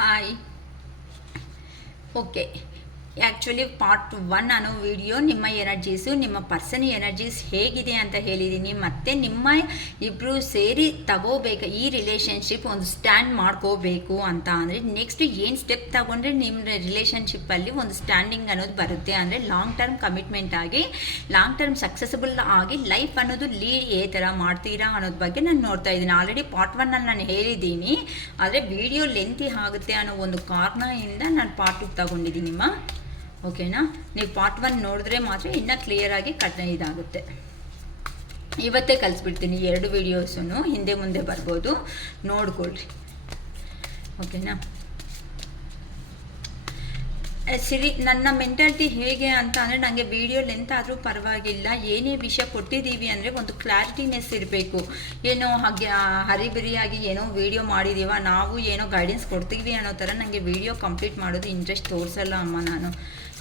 Hi. Okay, actually part 1 ಅನ್ನೋ video ನಿಮ್ಮ energies, ನಿಮ್ಮ ಪರ್ಸನ್ ಎನರ್ಜೀಸ್ ಹೇಗಿದೆ ಅಂತ ಹೇಳಿದ್ದೀನಿ. ಮತ್ತು ನಿಮ್ಮ ಇಬ್ಬರು ಸೇರಿ ತಗೋಬೇಕು, ಈ ರಿಲೇಷನ್ಶಿಪ್ ಒಂದು ಸ್ಟ್ಯಾಂಡ್ ಮಾಡ್ಕೋಬೇಕು ಅಂತ ಅಂದರೆ ನೆಕ್ಸ್ಟ್ ಏನು ಸ್ಟೆಪ್ ತಗೊಂಡ್ರೆ ನಿಮ್ಮ ರಿಲೇಷನ್ಶಿಪ್ಪಲ್ಲಿ ಒಂದು ಸ್ಟ್ಯಾಂಡಿಂಗ್ ಅನ್ನೋದು ಬರುತ್ತೆ. ಅಂದರೆ ಲಾಂಗ್ ಟರ್ಮ್ ಕಮಿಟ್ಮೆಂಟ್ ಆಗಿ, ಲಾಂಗ್ ಟರ್ಮ್ ಸಕ್ಸಸ್ಫುಲ್ ಆಗಿ ಲೈಫ್ ಅನ್ನೋದು ಲೀಡ್ ಯಾವ ಥರ ಮಾಡ್ತೀರಾ ಅನ್ನೋದ್ರ ಬಗ್ಗೆ ನಾನು ನೋಡ್ತಾ ಇದ್ದೀನಿ. ಆಲ್ರೆಡಿ ಪಾರ್ಟ್ 1 ನಾನು ಹೇಳಿದ್ದೀನಿ, ಆದರೆ ವಿಡಿಯೋ ಲೆಂತಿ ಆಗುತ್ತೆ ಅನ್ನೋ ಒಂದು ಕಾರಣದಿಂದ ನಾನು ಪಾರ್ಟ್ 2 ತಗೊಂಡಿದ್ದೀನಿ. ಓಕೆನಾ? ನೀವು ಪಾರ್ಟ್ 1 ನೋಡಿದ್ರೆ ಮಾತ್ರ ಇನ್ನೂ ಕ್ಲಿಯರಾಗಿ ಇದಾಗುತ್ತೆ. ಇವತ್ತೇ ಕಲಿಸ್ಬಿಡ್ತೀನಿ, 2 ವಿಡಿಯೋಸನ್ನು ಹಿಂದೆ ಮುಂದೆ ಬರ್ಬೋದು, ನೋಡ್ಕೊಳ್ರಿ. ಓಕೆನಾ? ನನ್ನ ಮೆಂಟಾಲಿಟಿ ಹೇಗೆ ಅಂತ ಅಂದರೆ, ನನಗೆ ವಿಡಿಯೋ ಲೆಂತ್ ಆದರೂ ಪರವಾಗಿಲ್ಲ, ಏನೇ ವಿಷಯ ಕೊಟ್ಟಿದ್ದೀವಿ ಅಂದರೆ ಒಂದು ಕ್ಲಾರಿಟಿನೆಸ್ ಇರಬೇಕು. ಏನೋ ಹಾಗೆ ಹರಿಬರಿಯಾಗಿ ಏನೋ ವಿಡಿಯೋ ಮಾಡಿದ್ದೀವ, ನಾವು ಏನೋ ಗೈಡೆನ್ಸ್ ಕೊಡ್ತೀವಿ ಅನ್ನೋ ಥರ ನನಗೆ ವಿಡಿಯೋ ಕಂಪ್ಲೀಟ್ ಮಾಡೋದು ಇಂಟ್ರೆಸ್ಟ್ ತೋರಿಸಲ್ಲ ಅಮ್ಮ. ನಾನು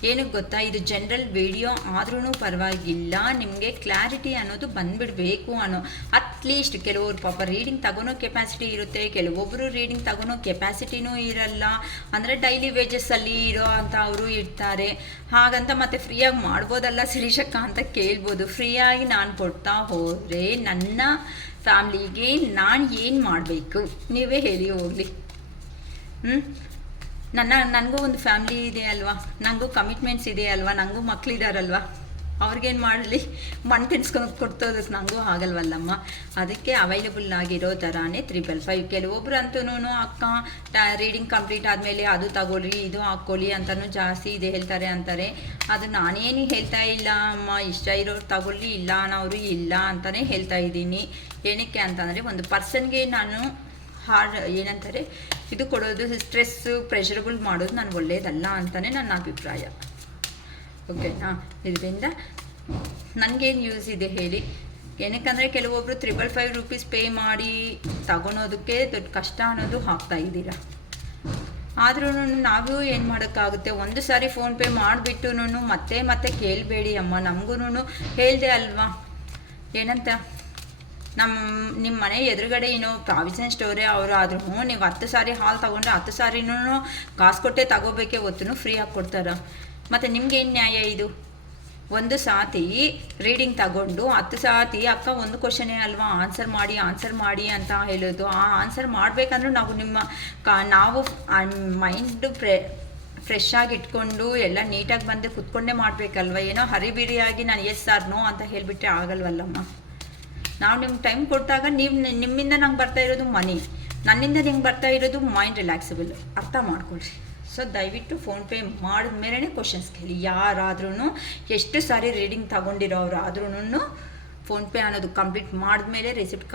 ಏನಕ್ಕೆ ಗೊತ್ತಾ, ಇದು ಜನರಲ್ ವಿಡಿಯೋ ಆದ್ರೂ ಪರವಾಗಿಲ್ಲ, ನಿಮಗೆ ಕ್ಲಾರಿಟಿ ಅನ್ನೋದು ಬಂದುಬಿಡಬೇಕು ಅನ್ನೋ. ಅಟ್ಲೀಸ್ಟ್ ಕೆಲವರು ಪಾಪ ರೀಡಿಂಗ್ ತಗೊಳೋ ಕೆಪಾಸಿಟಿ ಇರುತ್ತೆ, ಕೆಲವೊಬ್ಬರು ರೀಡಿಂಗ್ ತಗೊಳೋ ಕೆಪಾಸಿಟಿನೂ ಇರಲ್ಲ. ಅಂದರೆ ಡೈಲಿ ವೇಜಸ್ಸಲ್ಲಿ ಇರೋ ಅಂತ ಅವರು ಇರ್ತಾರೆ. ಹಾಗಂತ ಮತ್ತೆ ಫ್ರೀಯಾಗಿ ಮಾಡ್ಬೋದಲ್ಲ ಶಿರೀಷಕ್ಕ ಅಂತ ಕೇಳ್ಬೋದು. ಫ್ರೀಯಾಗಿ ನಾನು ಕೊಡ್ತಾ ಹೋದರೆ ನನ್ನ ಫ್ಯಾಮ್ಲಿಗೆ ನಾನು ಏನು ಮಾಡಬೇಕು ನೀವೇ ಹೇಳಿ ಹೋಗಲಿ. ನನಗೂ ಒಂದು ಫ್ಯಾಮ್ಲಿ ಇದೆ ಅಲ್ವಾ, ನನಗೂ ಕಮಿಟ್ಮೆಂಟ್ಸ್ ಇದೆ ಅಲ್ವಾ, ನನಗೂ ಮಕ್ಕಳಿದಾರಲ್ವ, ಅವ್ರಿಗೇನು ಮಾಡಲಿ, ಮಣ್ಣು ತಿನ್ಸ್ಕೊಂಡು ಕೊಡ್ತೋದಕ್ಕೆ ನನಗೂ ಆಗಲ್ವಲ್ಲಮ್ಮ. ಅದಕ್ಕೆ ಅವೈಲಬಲ್ ಆಗಿರೋ ಥರನೇ 555. ಕೆಲವೊಬ್ರು ಅಂತೂ ಅಕ್ಕ ರೀಡಿಂಗ್ ಕಂಪ್ಲೀಟ್ ಆದಮೇಲೆ ಅದು ತಗೊಳ್ಳಿ, ಇದು ಹಾಕ್ಕೊಳ್ಳಿ ಅಂತಲೂ ಜಾಸ್ತಿ ಇದೆ ಹೇಳ್ತಾರೆ ಅಂತಾರೆ. ಅದು ನಾನೇನು ಹೇಳ್ತಾ ಇಲ್ಲ ಅಮ್ಮ, ಇಷ್ಟ ಇರೋರು ತಗೊಳ್ಳಿ, ಇಲ್ಲ ಅನ್ನೋರು ಇಲ್ಲ ಅಂತಲೇ ಹೇಳ್ತಾ ಇದ್ದೀನಿ. ಏನಕ್ಕೆ ಅಂತಂದರೆ, ಒಂದು ಪರ್ಸನ್ಗೆ ನಾನು ಏನಂತಾರೆ ಇದು ಕೊಡೋದು, ಸ್ಟ್ರೆಸ್ಸು ಪ್ರೆಷರಬಲ್ ಮಾಡೋದು ನಾನು ಒಳ್ಳೆಯದಲ್ಲ ಅಂತಲೇ ನನ್ನ ಅಭಿಪ್ರಾಯ. ಓಕೆನಾ? ಇದರಿಂದ ನನಗೇನು ಯೂಸ್ ಇದೆ ಹೇಳಿ? ಏನಕ್ಕಂದರೆ ಕೆಲವೊಬ್ಬರು 555 ರೂಪೀಸ್ ಪೇ ಮಾಡಿ ತಗೊಳೋದಕ್ಕೆ ದೊಡ್ಡ ಕಷ್ಟ ಅನ್ನೋದು ಹಾಕ್ತಾ ಇದ್ದೀರಾ. ಆದ್ರೂ ನಾವು ಏನು ಮಾಡೋಕ್ಕಾಗುತ್ತೆ, ಒಂದು ಸಾರಿ ಫೋನ್ಪೇ ಮಾಡಿಬಿಟ್ಟು ಮತ್ತೆ ಮತ್ತೆ ಕೇಳಬೇಡಿ ಅಮ್ಮ. ನಮಗೂ ಹೇಳಿದೆ ಅಲ್ವಾ, ಏನಂತ, ನಿಮ್ಮ ಮನೆ ಎದುರುಗಡೆ ಏನೋ ಪ್ರಾವಿಷನ್ ಸ್ಟೋರೇ ಅವರು ಆದ್ರೂ ನೀವು 10 ಸಾರಿ ಹಾಲು ತೊಗೊಂಡ್ರೆ 10 ಸಾರಿನೂ ಕಾಸು ಕೊಟ್ಟೆ ತಗೋಬೇಕೇ ಹೊತ್ತು ಫ್ರೀಯಾಗಿ ಕೊಡ್ತಾರ? ಮತ್ತು ನಿಮ್ಗೇನು ನ್ಯಾಯ ಇದು? ಒಂದು ಸಾತಿ ರೀಡಿಂಗ್ ತಗೊಂಡು 10 ಸಾತಿ ಅಕ್ಕ ಒಂದು ಕ್ವಶನೇ ಅಲ್ವಾ, ಆನ್ಸರ್ ಮಾಡಿ ಅಂತ ಹೇಳೋದು. ಆ ಆನ್ಸರ್ ಮಾಡಬೇಕಂದ್ರೂ ನಾವು ಮೈಂಡ್ ಫ್ರೆಶ್ ಆಗಿ ಇಟ್ಕೊಂಡು ಎಲ್ಲ ನೀಟಾಗಿ ಬಂದು ಕುತ್ಕೊಂಡೇ ಮಾಡಬೇಕಲ್ವ. ಏನೋ ಹರಿಬಿರಿಯಾಗಿ ನಾನು ಎಸ್ ಆರ್ ನೋ ಅಂತ ಹೇಳಿಬಿಟ್ರೆ ಆಗಲ್ವಲ್ಲಮ್ಮ. ನಾವು ನಿಮ್ಗೆ ಟೈಮ್ ಕೊಟ್ಟಾಗ ನಿಮ್ಮಿಂದ ನಂಗೆ ಬರ್ತಾ ಇರೋದು ಮನಿ, ನನ್ನಿಂದ ನಿಮ್ಗೆ ಬರ್ತಾ ಇರೋದು ಮೈಂಡ್ ರಿಲ್ಯಾಕ್ಸಬಲ್. ಅರ್ಥ ಮಾಡ್ಕೊಳ್ರಿ. ಸೊ ದಯವಿಟ್ಟು ಫೋನ್ಪೇ ಮಾಡಿದ ಮೇಲೇ ಕ್ವಶನ್ಸ್ ಕೇಳಿ. ಯಾರಾದ್ರೂ ಎಷ್ಟು ಸಾರಿ ರೀಡಿಂಗ್ ತಗೊಂಡಿರೋರು ಆದ್ರೂ ಫೋನ್ಪೇ ಅನ್ನೋದು ಕಂಪ್ಲೀಟ್ ಮಾಡಿದ್ಮೇಲೆ, ರಿಸಿಪ್ಟ್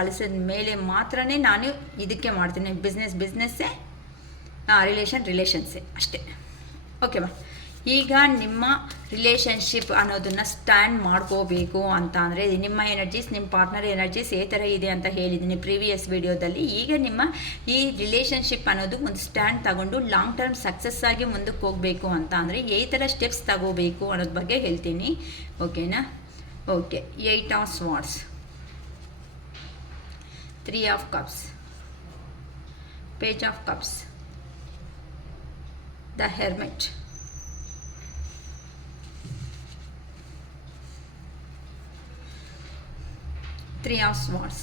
ಕಳಿಸಿದ ಮೇಲೆ ಮಾತ್ರನೇ ನಾನು ಇದಕ್ಕೆ ಮಾಡ್ತೀನಿ. ಬಿಸ್ನೆಸ್ಸೇ, ರಿಲೇಷನ್ಸೇ ಅಷ್ಟೇ. ಓಕೆವಾ? ಈಗ ನಿಮ್ಮ ರಿಲೇಷನ್ಶಿಪ್ ಅನ್ನೋದನ್ನು ಸ್ಟ್ಯಾಂಡ್ ಮಾಡ್ಕೋಬೇಕು ಅಂತ ಅಂದರೆ, ನಿಮ್ಮ ಎನರ್ಜೀಸ್, ನಿಮ್ಮ ಪಾರ್ಟ್ನರ್ ಎನರ್ಜೀಸ್ ಯಾವ ಥರ ಇದೆ ಅಂತ ಹೇಳಿದ್ದೀನಿ ಪ್ರೀವಿಯಸ್ ವಿಡಿಯೋದಲ್ಲಿ. ಈಗ ನಿಮ್ಮ ಈ ರಿಲೇಷನ್ಶಿಪ್ ಅನ್ನೋದು ಒಂದು ಸ್ಟ್ಯಾಂಡ್ ತಗೊಂಡು ಲಾಂಗ್ ಟರ್ಮ್ ಸಕ್ಸಸ್ ಆಗಿ ಮುಂದಕ್ಕೆ ಹೋಗಬೇಕು ಅಂತ ಅಂದರೆ ಯಾವ ಥರ ಸ್ಟೆಪ್ಸ್ ತಗೋಬೇಕು ಅನ್ನೋದ್ರ ಬಗ್ಗೆ ಹೇಳ್ತೀನಿ. ಓಕೆನಾ? Okay. 8 of swords, 3 of cups, page of cups, the hermit, Three of Swords,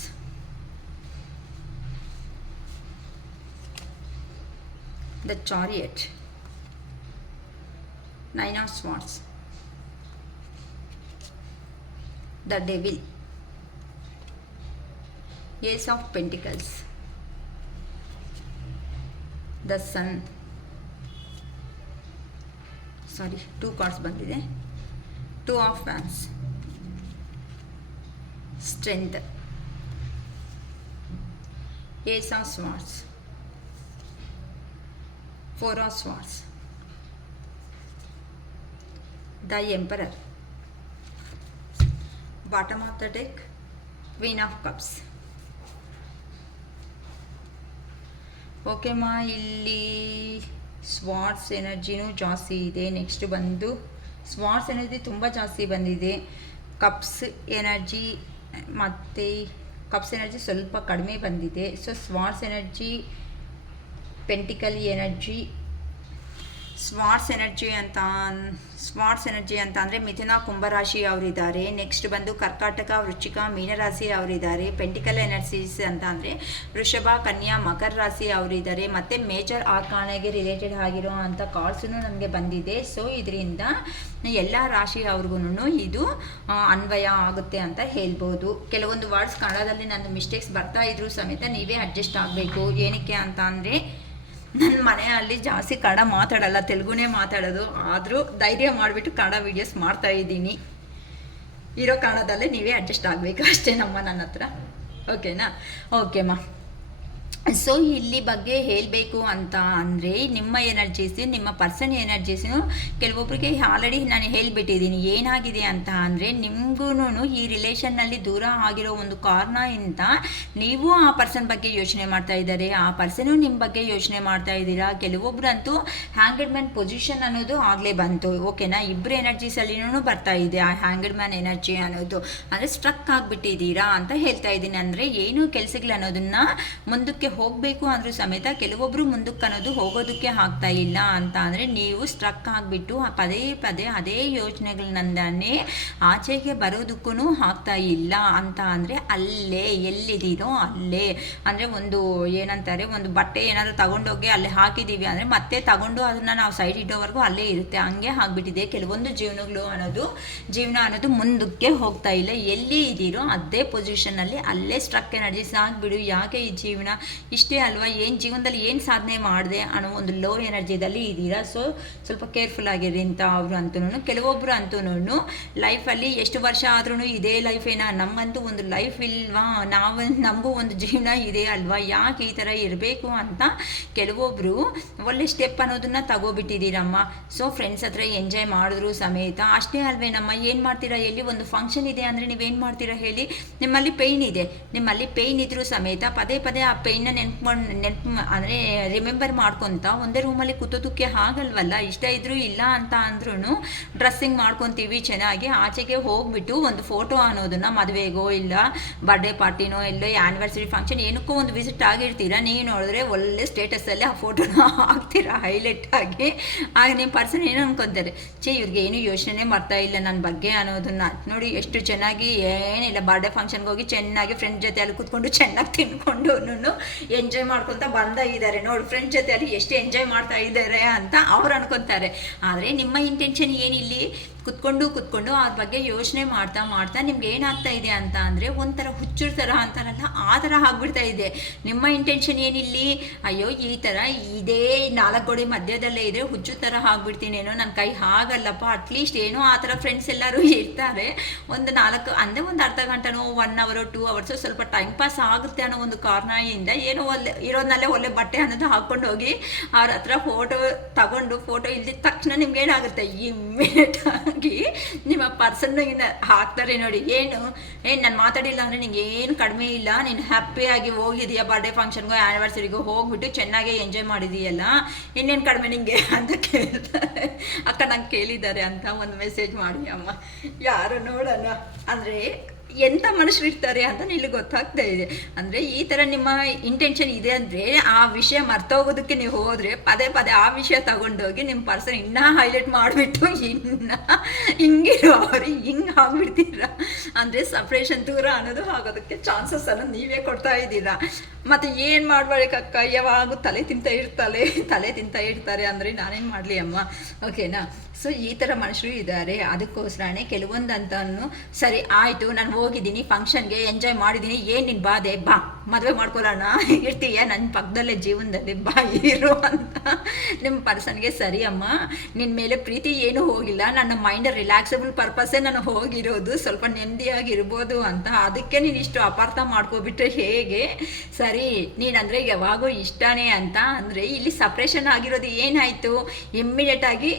the Chariot, 9 of Swords, the Devil, Ace of Pentacles, the Sun. Sorry, 2 cards ಬಂದಿದೆ. 2 of Wands, Strength, Ace of Swords, 4 of Swords, the Emperor, bottom of the deck, Queen of Cups. ಓಕೆಮ್ಮ, ಇಲ್ಲಿ ಸ್ವಾರ್ಡ್ಸ್ ಎನರ್ಜಿನೂ ಜಾಸ್ತಿ ಇದೆ. Next ಬಂದು ಸ್ವಾರ್ಡ್ಸ್ energy ತುಂಬ ಜಾಸ್ತಿ ಬಂದಿದೆ. Cups energy ಮತ್ತು cups energy ಸ್ವಲ್ಪ ಕಡಿಮೆ ಬಂದಿದೆ. So swords energy pentacle energy, swords energy ಅಂತ ಅಂದರೆ ಮಿಥುನ ಕುಂಭರಾಶಿ ಅವರಿದ್ದಾರೆ. ನೆಕ್ಸ್ಟ್ ಬಂದು ಕರ್ಕಾಟಕ, ವೃಶ್ಚಿಕ, ಮೀನರಾಶಿ ಅವರಿದ್ದಾರೆ. ಪೆಂಟಿಕಲ್ ಎನರ್ಜೀಸ್ ಅಂತ ಅಂದರೆ ವೃಷಭ, ಕನ್ಯಾ, ಮಕರ ರಾಶಿ ಅವರಿದ್ದಾರೆ. ಮತ್ತು ಮೇಜರ್ ಆರ್ಕಾನೆಗೆ ರಿಲೇಟೆಡ್ ಆಗಿರೋ ಅಂಥ ಕಾರ್ಡ್ಸೂ ನಮಗೆ ಬಂದಿದೆ. ಸೊ ಇದರಿಂದ ಎಲ್ಲ ರಾಶಿ ಅವ್ರಿಗೂ ಇದು ಅನ್ವಯ ಆಗುತ್ತೆ ಅಂತ ಹೇಳ್ಬೋದು. ಕೆಲವೊಂದು ವರ್ಡ್ಸ್ ಕನ್ನಡದಲ್ಲಿ ನನ್ನ ಮಿಸ್ಟೇಕ್ಸ್ ಬರ್ತಾ ಇದ್ರೂ ಸಮೇತ ನೀವೇ ಅಡ್ಜಸ್ಟ್ ಆಗಬೇಕು. ಏನಕ್ಕೆ ಅಂತ ಅಂದರೆ ನನ್ನ ಮನೆಯಲ್ಲಿ ಜಾಸ್ತಿ ಕನ್ನಡ ಮಾತಾಡಲ್ಲ, ತೆಲುಗುನೇ ಮಾತಾಡೋದು. ಆದರೂ ಧೈರ್ಯ ಮಾಡಿಬಿಟ್ಟು ಕನ್ನಡ ವೀಡಿಯೋಸ್ ಮಾಡ್ತಾಯಿದ್ದೀನಿ. ಇರೋ ಕನ್ನಡದಲ್ಲೇ ನೀವೇ ಅಡ್ಜಸ್ಟ್ ಆಗಬೇಕು ಅಷ್ಟೇ ನನ್ನ ಹತ್ರ. ಓಕೆನಾ? ಓಕೆಮ್ಮ. ಸೊ ಇಲ್ಲಿ ಬಗ್ಗೆ ಹೇಳಬೇಕು ಅಂತ ಅಂದರೆ ನಿಮ್ಮ ಎನರ್ಜೀಸು, ನಿಮ್ಮ ಪರ್ಸನ್ ಎನರ್ಜೀಸು ಕೆಲವೊಬ್ಬರಿಗೆ ಆಲ್ರೆಡಿ ನಾನು ಹೇಳಿಬಿಟ್ಟಿದ್ದೀನಿ. ಏನಾಗಿದೆ ಅಂತ ಅಂದರೆ ನಿಮಗೂ ಈ ರಿಲೇಷನ್ನಲ್ಲಿ ದೂರ ಆಗಿರೋ ಒಂದು ಕಾರಣದಿಂದ ನೀವು ಆ ಪರ್ಸನ್ ಬಗ್ಗೆ ಯೋಚನೆ ಮಾಡ್ತಾ ಇದ್ದಾರೆ, ಆ ಪರ್ಸನು ನಿಮ್ಮ ಬಗ್ಗೆ ಯೋಚನೆ ಮಾಡ್ತಾ ಇದ್ದೀರಾ. ಕೆಲವೊಬ್ಬರಂತೂ ಹ್ಯಾಂಗ್ಡ್ ಮ್ಯಾನ್ ಪೊಸಿಷನ್ ಅನ್ನೋದು ಆಗಲೇ ಬಂತು. ಓಕೆನಾ? ಇಬ್ಬರು ಎನರ್ಜೀಸಲ್ಲಿನೂ ಬರ್ತಾ ಇದೆ ಆ ಹ್ಯಾಂಗ್ಡ್ ಮ್ಯಾನ್ ಎನರ್ಜಿ ಅನ್ನೋದು. ಅಂದರೆ ಸ್ಟ್ರಕ್ ಆಗಿಬಿಟ್ಟಿದ್ದೀರಾ ಅಂತ ಹೇಳ್ತಾ ಇದ್ದೀನಿ. ಅಂದರೆ ಏನು ಕೆಲಸಗಳು ಅನ್ನೋದನ್ನು ಮುಂದಕ್ಕೆ ಹೋಗಬೇಕು ಅಂದರೂ ಸಮೇತ ಕೆಲವೊಬ್ಬರು ಮುಂದಕ್ಕೆ ಅನ್ನೋದು ಹೋಗೋದಕ್ಕೆ ಆಗ್ತಾ ಇಲ್ಲ ಅಂತ ಅಂದರೆ ನೀವು ಸ್ಟ್ರಕ್ ಆಗಿಬಿಟ್ಟು ಪದೇ ಪದೇ ಅದೇ ಯೋಚನೆಗಳನ್ನೇ ಆಚೆಗೆ ಬರೋದಕ್ಕೂ ಆಗ್ತಾ ಇಲ್ಲ ಅಂತ ಅಂದರೆ ಅಲ್ಲೇ ಎಲ್ಲಿದ್ದೀರೋ ಅಲ್ಲೇ. ಅಂದರೆ ಒಂದು ಏನಂತಾರೆ, ಒಂದು ಬಟ್ಟೆ ಏನಾದರೂ ತಗೊಂಡೋಗಿ ಅಲ್ಲಿ ಹಾಕಿದ್ದೀವಿ ಅಂದರೆ ಮತ್ತೆ ತಗೊಂಡು ಅದನ್ನು ನಾವು ಸೈಡ್ ಇಡೋವರೆಗೂ ಅಲ್ಲೇ ಇರುತ್ತೆ. ಹಂಗೆ ಆಗಿಬಿಟ್ಟಿದೆ ಕೆಲವೊಂದು ಜೀವನ ಅನ್ನೋದು ಮುಂದಕ್ಕೆ ಹೋಗ್ತಾ ಇಲ್ಲ. ಎಲ್ಲಿ ಇದ್ದೀರೋ ಅದೇ ಪೊಸಿಷನ್ನಲ್ಲಿ ಅಲ್ಲೇ ಸ್ಟ್ರಕ್ ಎನರ್ಜೀಸ್ ಆಗಿಬಿಡು. ಯಾಕೆ ಈ ಜೀವನ ಇಷ್ಟೇ ಅಲ್ವಾ, ಏನು ಜೀವನದಲ್ಲಿ ಏನು ಸಾಧನೆ ಮಾಡಿದೆ ಅನ್ನೋ ಒಂದು ಲೋ ಎನರ್ಜಿದಲ್ಲಿ ಇದ್ದೀರಾ. ಸೊ ಸ್ವಲ್ಪ ಕೇರ್ಫುಲ್ ಆಗಿರಿ ಅಂತ ಅವರು ಅಂತೂ. ಕೆಲವೊಬ್ಬರು ಅಂತೂ ಲೈಫಲ್ಲಿ ಎಷ್ಟು ವರ್ಷ ಆದ್ರೂ ಇದೇ ಲೈಫೇನಾ, ನಮಗಂತೂ ಒಂದು ಲೈಫ್ ಇಲ್ವಾ, ನಮಗೂ ಒಂದು ಜೀವನ ಇದೆ ಅಲ್ವಾ, ಯಾಕೆ ಈ ಥರ ಇರಬೇಕು ಅಂತ ಕೆಲವೊಬ್ಬರು ಒಳ್ಳೆ ಸ್ಟೆಪ್ ಅನ್ನೋದನ್ನ ತಗೋಬಿಟ್ಟಿದ್ದೀರಮ್ಮ. ಸೊ ಫ್ರೆಂಡ್ಸ್ ಹತ್ರ ಎಂಜಾಯ್ ಮಾಡಿದ್ರು ಸಮೇತ ಅಷ್ಟೇ ಅಲ್ವೇನಮ್ಮ. ಏನು ಮಾಡ್ತೀರಾ, ಎಲ್ಲಿ ಒಂದು ಫಂಕ್ಷನ್ ಇದೆ ಅಂದರೆ ನೀವೇನು ಮಾಡ್ತೀರಾ ಹೇಳಿ, ನಿಮ್ಮಲ್ಲಿ ಪೇಯ್ನ್ ಇದೆ, ನಿಮ್ಮಲ್ಲಿ ಪೇಯ್ನ್ ಇದ್ರೂ ಸಮೇತ ಪದೇ ಪದೇ ಆ ಪೇಯ್ನ ನೆನ್ಪು ಅಂದರೆ ರಿಮೆಂಬರ್ ಮಾಡ್ಕೊತ ಒಂದೇ ರೂಮಲ್ಲಿ ಕೂತೋದಕ್ಕೆ ಆಗಲ್ವಲ್ಲ. ಇಷ್ಟ ಇದ್ರೂ ಇಲ್ಲ ಅಂತ ಅಂದ್ರೂ ಡ್ರೆಸ್ಸಿಂಗ್ ಮಾಡ್ಕೊತೀವಿ ಚೆನ್ನಾಗಿ. ಆಚೆಗೆ ಹೋಗ್ಬಿಟ್ಟು ಒಂದು ಫೋಟೋ ಅನ್ನೋದನ್ನ ಮದುವೆಗೋ ಇಲ್ಲ ಬರ್ಡೇ ಪಾರ್ಟಿನೋ ಇಲ್ಲೋ ಆ್ಯನಿವರ್ಸರಿ ಫಂಕ್ಷನ್ ಏನಕ್ಕೋ ಒಂದು ವಿಸಿಟ್ ಆಗಿರ್ತೀರ, ನೀವು ನೋಡಿದ್ರೆ ಒಳ್ಳೆ ಸ್ಟೇಟಸಲ್ಲಿ ಆ ಫೋಟೋನ ಹಾಕ್ತೀರಾ ಹೈಲೈಟ್ ಆಗಿ. ಆಗ ನಿಮ್ಮ ಪರ್ಸನ್ ಏನು ಅನ್ಕೊತಾರೆ, ಇವ್ರಿಗೆ ಏನು ಯೋಚನೆ ಮಾಡ್ತಾ ಇಲ್ಲ ನನ್ನ ಬಗ್ಗೆ ಅನ್ನೋದನ್ನ. ನೋಡಿ ಎಷ್ಟು ಚೆನ್ನಾಗಿ ಏನಿಲ್ಲ ಬರ್ಡೇ ಫಂಕ್ಷನ್ಗೆ ಹೋಗಿ ಚೆನ್ನಾಗಿ ಫ್ರೆಂಡ್ ಜೊತೆ ಅಲ್ಲಿ ಕೂತ್ಕೊಂಡು ಚೆನ್ನಾಗಿ ತಿನ್ಕೊಂಡು ಎಂಜಾಯ್ ಮಾಡ್ಕೊತ ಬರ್ತಾ ಇದ್ದಾರೆ. ನೋಡಿ ಫ್ರೆಂಡ್ ಜೊತೆ ಅಲ್ಲಿ ಎಷ್ಟು ಎಂಜಾಯ್ ಮಾಡ್ತಾ ಇದ್ದಾರೆ ಅಂತ ಅವ್ರು ಅನ್ಕೊತಾರೆ. ಆದರೆ ನಿಮ್ಮ ಇಂಟೆನ್ಷನ್ ಏನಿಲ್ಲಿ, ಕುತ್ಕೊಂಡು ಅವ್ರ ಬಗ್ಗೆ ಯೋಚನೆ ಮಾಡ್ತಾ ನಿಮ್ಗೆ ಏನಾಗ್ತಾ ಇದೆ ಅಂತ ಅಂದರೆ ಒಂಥರ ಹುಚ್ಚರ ಥರ ಅಂತಾರಲ್ಲ ಆ ಥರ ಆಗ್ಬಿಡ್ತಾ ಇದೆ. ನಿಮ್ಮ ಇಂಟೆನ್ಷನ್ ಏನಿಲ್ಲಿ, ಅಯ್ಯೋ ಈ ಥರ ಇದೇ 4 ಗೋಡೆ ಮಧ್ಯದಲ್ಲೇ ಇದ್ರೆ ಹುಚ್ಚು ಥರ ಆಗ್ಬಿಡ್ತೀನೇನೋ, ನನ್ನ ಕೈ ಆಗಲ್ಲಪ್ಪ. ಅಟ್ಲೀಸ್ಟ್ ಏನೋ ಆ ಥರ ಫ್ರೆಂಡ್ಸ್ ಎಲ್ಲರೂ ಇರ್ತಾರೆ, ಒಂದು 4 ಅಂದರೆ ಒಂದು ಅರ್ಧ ಗಂಟೆನೋ 1 hour 2 hours ಸ್ವಲ್ಪ ಟೈಮ್ ಪಾಸ್ ಆಗುತ್ತೆ ಅನ್ನೋ ಒಂದು ಕಾರಣದಿಂದ ಏನೋ ಇರೋದನ್ನಲ್ಲೇ ಒಳ್ಳೆ ಬಟ್ಟೆ ಅನ್ನೋದು ಹಾಕ್ಕೊಂಡು ಹೋಗಿ ಅವ್ರ ಹತ್ರ ಫೋಟೋ ತಗೊಂಡು ಫೋಟೋ ಇಲ್ದಿದ ತಕ್ಷಣ ನಿಮ್ಗೆ ಏನಾಗುತ್ತೆ, ಇಮ್ಮಿಡಿಯೇಟ್ ಆಗಿ ನಿಮ್ಮ ಪರ್ಸನ್ ಹಾಕ್ತಾರೆ. ನೋಡಿ ಏನು ನಾನು ಮಾತಾಡಿಲ್ಲ ಅಂದರೆ ನಿಂಗೆ ಏನು ಕಡಿಮೆ ಇಲ್ಲ, ನೀನು ಹ್ಯಾಪಿಯಾಗಿ ಹೋಗಿದೀಯಾ ಬರ್ಡೇ ಫಂಕ್ಷನ್ಗೋ ಆ್ಯನಿವರ್ಸರಿಗೋ ಹೋಗ್ಬಿಟ್ಟು ಚೆನ್ನಾಗೇ ಎಂಜಾಯ್ ಮಾಡಿದೀಯಲ್ಲ, ಇನ್ನೇನು ಕಡಿಮೆ ನಿಂಗೆ ಅಂತ ಕೇಳ್ತಾರೆ. ಅಕ್ಕ ನಂಗೆ ಕೇಳಿದ್ದಾರೆ ಅಂತ ಒಂದು ಮೆಸೇಜ್ ಮಾಡಿ ಅಮ್ಮ, ಯಾರು ನೋಡೋಣ ಅಂದರೆ ಎಂಥ ಮನುಷ್ಯರು ಇರ್ತಾರೆ ಅಂತ ಇಲ್ಲಿ ಗೊತ್ತಾಗ್ತಾ ಇದೆ. ಅಂದರೆ ಈ ಥರ ನಿಮ್ಮ ಇಂಟೆನ್ಷನ್ ಇದೆ ಅಂದರೆ ಆ ವಿಷಯ ಮರ್ತೋಗೋದಕ್ಕೆ ನೀವು ಹೋದರೆ ಪದೇ ಆ ವಿಷಯ ತಗೊಂಡೋಗಿ ನಿಮ್ಮ ಪರ್ಸನ್ ಇನ್ನೂ ಹೈಲೈಟ್ ಮಾಡಿಬಿಟ್ಟು ಇನ್ನೂ ಹಿಂಗಿರೋ ಅವ್ರಿಗೆ ಹಿಂಗೆ ಆಗ್ಬಿಡ್ತೀರ. ಅಂದರೆ ಸಪ್ರೇಷನ್ ದೂರ ಅನ್ನೋದು ಆಗೋದಕ್ಕೆ ಚಾನ್ಸಸ್ ಅನ್ನೋದು ನೀವೇ ಕೊಡ್ತಾ ಇದ್ದೀರಾ. ಮತ್ತು ಏನು ಮಾಡಬೇಕಕ್ಕ, ಯಾವಾಗೂ ತಲೆ ತಿಂತಾ ಇರ್ತಾರೆ ಅಂದರೆ ನಾನೇನು ಮಾಡಲಿ ಅಮ್ಮ. ಓಕೆನಾ? ಸೊ ಈ ಥರ ಮನುಷ್ಯರು ಇದ್ದಾರೆ. ಅದಕ್ಕೋಸ್ಕರನೇ ಕೆಲವೊಂದಂತೂ ಸರಿ ಆಯಿತು, ನಾನು ಹೋಗಿದ್ದೀನಿ ಫಂಕ್ಷನ್ಗೆ ಎಂಜಾಯ್ ಮಾಡಿದ್ದೀನಿ, ಏನು ನಿನ್ನ ಬಾಧೆ, ಬಾ ಮದುವೆ ಮಾಡ್ಕೊಳ್ಳೋಣ, ಇರ್ತೀಯ ನನ್ನ ಪಕ್ಕದಲ್ಲೇ ಜೀವನದಲ್ಲಿ ಬಾ ಇರು ಅಂತ ನಿಮ್ಮ ಪರ್ಸನ್ಗೆ ಸರಿ ಅಮ್ಮ ನಿನ್ನ ಮೇಲೆ ಪ್ರೀತಿ ಏನೂ ಹೋಗಿಲ್ಲ, ನನ್ನ ಮೈಂಡ್ ರಿಲ್ಯಾಕ್ಸಬಲ್ ಪರ್ಪಸ್ಸೇ ನಾನು ಹೋಗಿರೋದು ಸ್ವಲ್ಪ ನೆಮ್ಮದಿಯಾಗಿರ್ಬೋದು ಅಂತ. ಅದಕ್ಕೆ ನೀನು ಇಷ್ಟು ಅಪಾರ್ಥ ಮಾಡ್ಕೊಬಿಟ್ರೆ ಹೇಗೆ ಸರಿ, ನೀನಂದರೆ ಯಾವಾಗೂ ಇಷ್ಟನೇ ಅಂತ ಅಂದರೆ ಇಲ್ಲಿ ಸಪ್ರೇಷನ್ ಆಗಿರೋದು ಏನಾಯಿತು, ಇಮ್ಮಿಡಿಯೇಟಾಗಿ